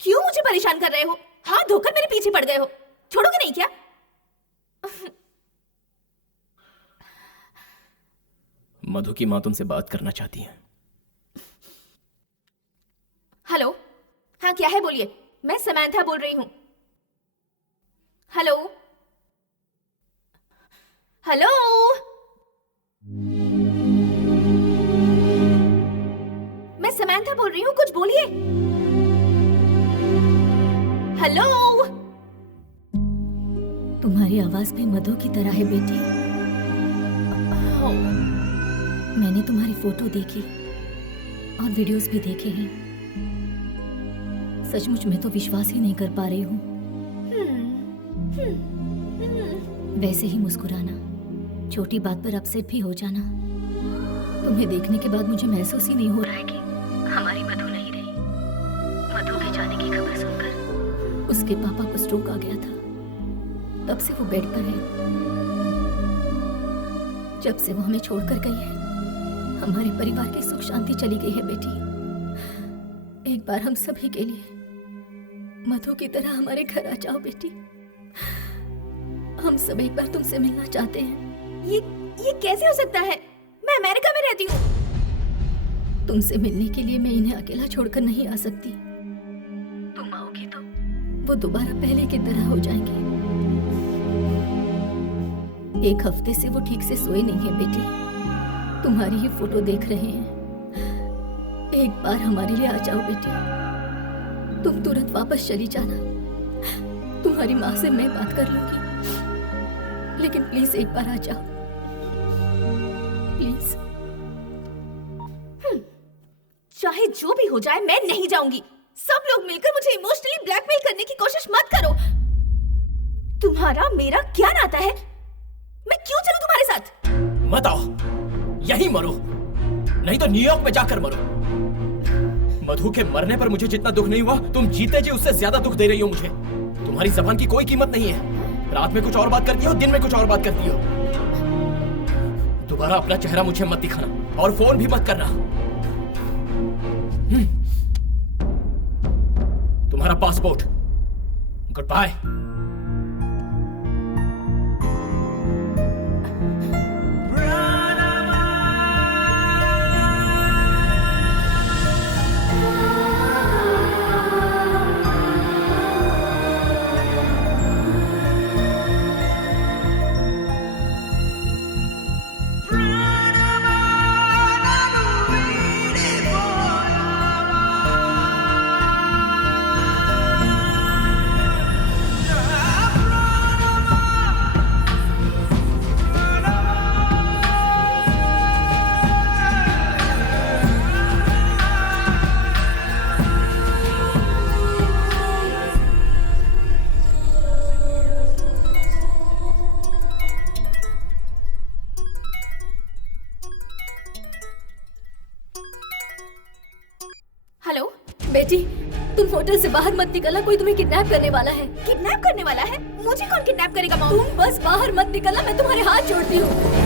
क्यों मुझे परेशान कर रहे हो? हाथ धोकर मेरे पीछे पड़ गए हो, छोड़ोगे नहीं क्या? मधु की माँ तुमसे बात करना चाहती है। हेलो। हाँ, क्या है बोलिए। मैं समंथा बोल रही हूँ। Hello hello. मैं समंथा बोल रही हूँ, कुछ बोलिए। हेलो। तुम्हारी आवाज भी मधु की तरह है बेटी। मैंने तुम्हारी फोटो देखी और वीडियोस भी देखे हैं। सचमुच मैं तो विश्वास ही नहीं कर पा रही हूँ। वैसे ही मुस्कुराना, छोटी बात पर अपसेट भी हो जाना। तुम्हें देखने के बाद मुझे महसूस ही नहीं हो रहा है कि हमारी मधु नहीं रही। मधु के जाने की खबर सुनकर उसके पापा को स्ट्रोक आ गया था, तब से वो बेड पर है। जब से वो हमें छोड़कर गई है, हमारे परिवार की सुख शांति चली गई है बेटी। एक बार हम सभी के लिए मधु की तरह हमारे घर आ जाओ बेटी। हम सब एक बार तुमसे मिलना चाहते हैं। ये कैसे हो सकता है? मैं अमेरिका में रहती हूँ। तुमसे मिलने के लिए मैं इन्हें अकेला छोड़कर नहीं आ सकती। तुम आओगी तो वो दोबारा पहले की तरह हो जाएंगे। एक हफ्ते से वो ठीक से सोए नहीं है बेटी। तुम्हारी ही फोटो देख रहे हैं। एक बार हमारे लिए आ जाओ बेटी। तुम तुरंत वापस चली जाना। तुम्हारी माँ से मैं बात कर लूंगी, लेकिन प्लीज एक बार आ जाओ, प्लीज। चाहे जो भी हो जाए मैं नहीं जाऊंगी। सब लोग मिलकर मुझे इमोशनली ब्लैकमेल करने की कोशिश मत करो। तुम्हारा मेरा क्या नाता है? मैं क्यों चलूं तुम्हारे साथ? मत आओ, यहीं मरो, नहीं तो न्यूयॉर्क में जाकर मरो। मधु के मरने पर मुझे जितना दुख नहीं हुआ, तुम जीते जी उससे ज्यादा दुख दे रही हो मुझे। तुम्हारी जबान की कोई कीमत नहीं है। रात में कुछ और बात करती हो, दिन में कुछ और बात करती हो। दोबारा अपना चेहरा मुझे मत दिखाना और फोन भी मत करना। तुम्हारा पासपोर्ट, गुड बाय। हेलो बेटी, तुम होटल से बाहर मत निकलना, कोई तुम्हें किडनैप करने वाला है। किडनैप करने वाला है? मुझे कौन किडनैप करेगा मॉम? तुम बस बाहर मत निकलना, मैं तुम्हारे हाथ जोड़ती हूँ।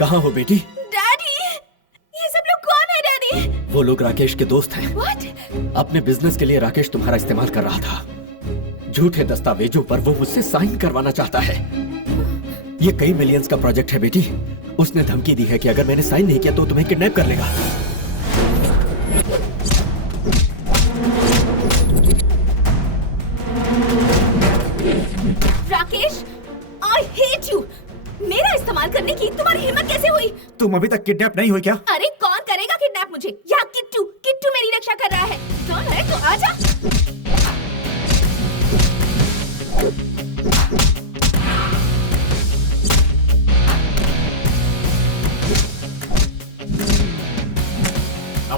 कहाँ हो बेटी? डैडी, ये सब लोग कौन है डैडी? वो लोग राकेश के दोस्त हैं। What? अपने बिजनेस के लिए राकेश तुम्हारा इस्तेमाल कर रहा था। झूठे दस्तावेजों पर वो मुझसे साइन करवाना चाहता है। ये कई मिलियंस का प्रोजेक्ट है बेटी। उसने धमकी दी है कि अगर मैंने साइन नहीं किया तो तुम्हें किडनैप कर लेगा। Rakesh, I hate you। मेरा इस्तेमाल करने की तुम्हारी हिम्मत कैसे हुई? तुम अभी तक किडनैप नहीं हुई क्या? अरे कौन करेगा किडनैप मुझे? यहाँ किट्टू मेरी रक्षा कर रहा है। कौन है तो आजा।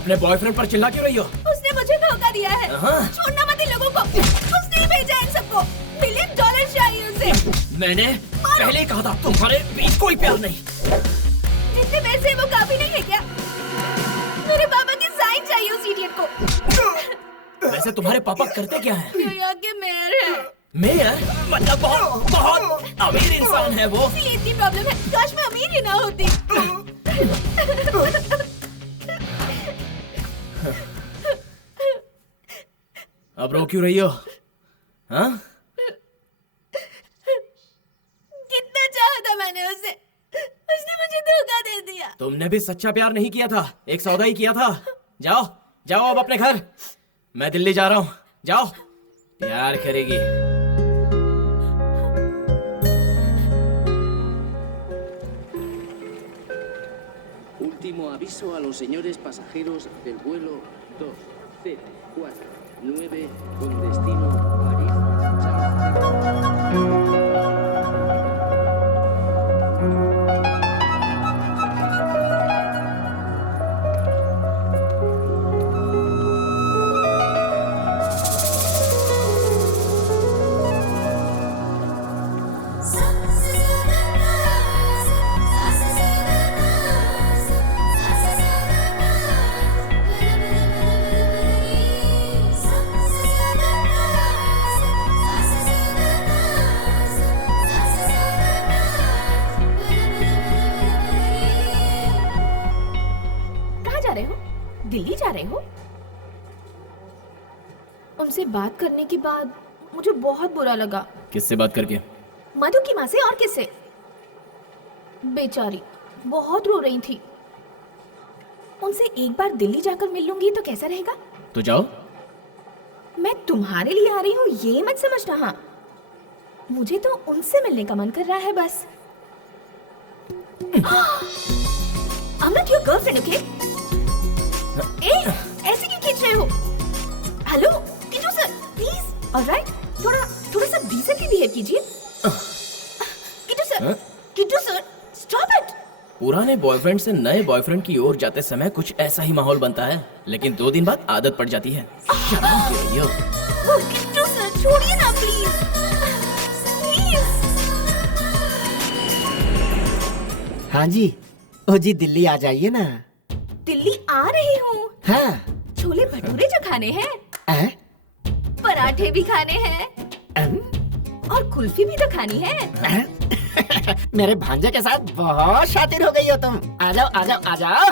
अपने बॉयफ्रेंड पर चिल्ला क्यों रही हो? उसने मुझे धोखा दिया है। हाँ। छोड़ना मत इन लोगों को। उसने ही भेजा इन सबको। $1 मिलियन चाहिए उसे। मैंने पहले ही कहा था तुम्हारे बीच कोई प्यार नहीं। जितने पैसे वो काफी नहीं है क्या? मेरे पापा की साइन चाहिए उस इडियट को। वैसे तुम्हारे पापा करते क्या हैं? न्यूयॉर्क के मेयर है। मेयर? मतलब बहुत अमीर इंसान है वो। इसलिए इतनी प्रॉब्लम है। काश मैं अमीर ही ना होती। अब रो क्यों रही हो? हाँ? कितना चाहा था मैंने उसे। उसने मुझे धोखा दे दिया। तुमने भी सच्चा प्यार नहीं किया था, एक सौदा ही किया था। जाओ जाओ अब अपने घर। मैं दिल्ली जा रहा हूँ। जाओ, प्यार करेगी। Último aviso a los señores pasajeros del vuelo 2049 con destino París. Delhi जा रहे हो? उनसे बात करने के बाद मुझे बहुत बुरा लगा। किससे बात करके? मधु की माँ से। और किससे? बेचारी बहुत रो रही थी। उनसे एक बार दिल्ली जाकर मिल लूंगी तो कैसा रहेगा? तो जाओ। मैं तुम्हारे लिए आ रही हूँ ये मत समझना। हाँ, मुझे तो उनसे मिलने का मन कर रहा है बस। I'm not your girlfriend, okay? ऐसे क्यों खींच रहे हो? Hello Kittu sir, please. Alright, थोड़ा सा डिसेंटली बिहेव कीजिए। Kittu sir, stop it. पुराने बॉयफ्रेंड से नए बॉयफ्रेंड की ओर जाते समय कुछ ऐसा ही माहौल बनता है, लेकिन 2 दिन बाद आदत पड़ जाती है। किटू सर, छोड़िए ना प्लीज। हाँ जी, ओ जी दिल्ली आ जाइए ना। दिल्ली आ रही हूँ। हाँ। छोले भटूरे जो खाने हैं, पराठे भी खाने हैं, और कुल्फी भी तो खानी है। मेरे भांजे के साथ बहुत शातिर हो गई हो तुम। आ जाओ आ जाओ आ जाओ।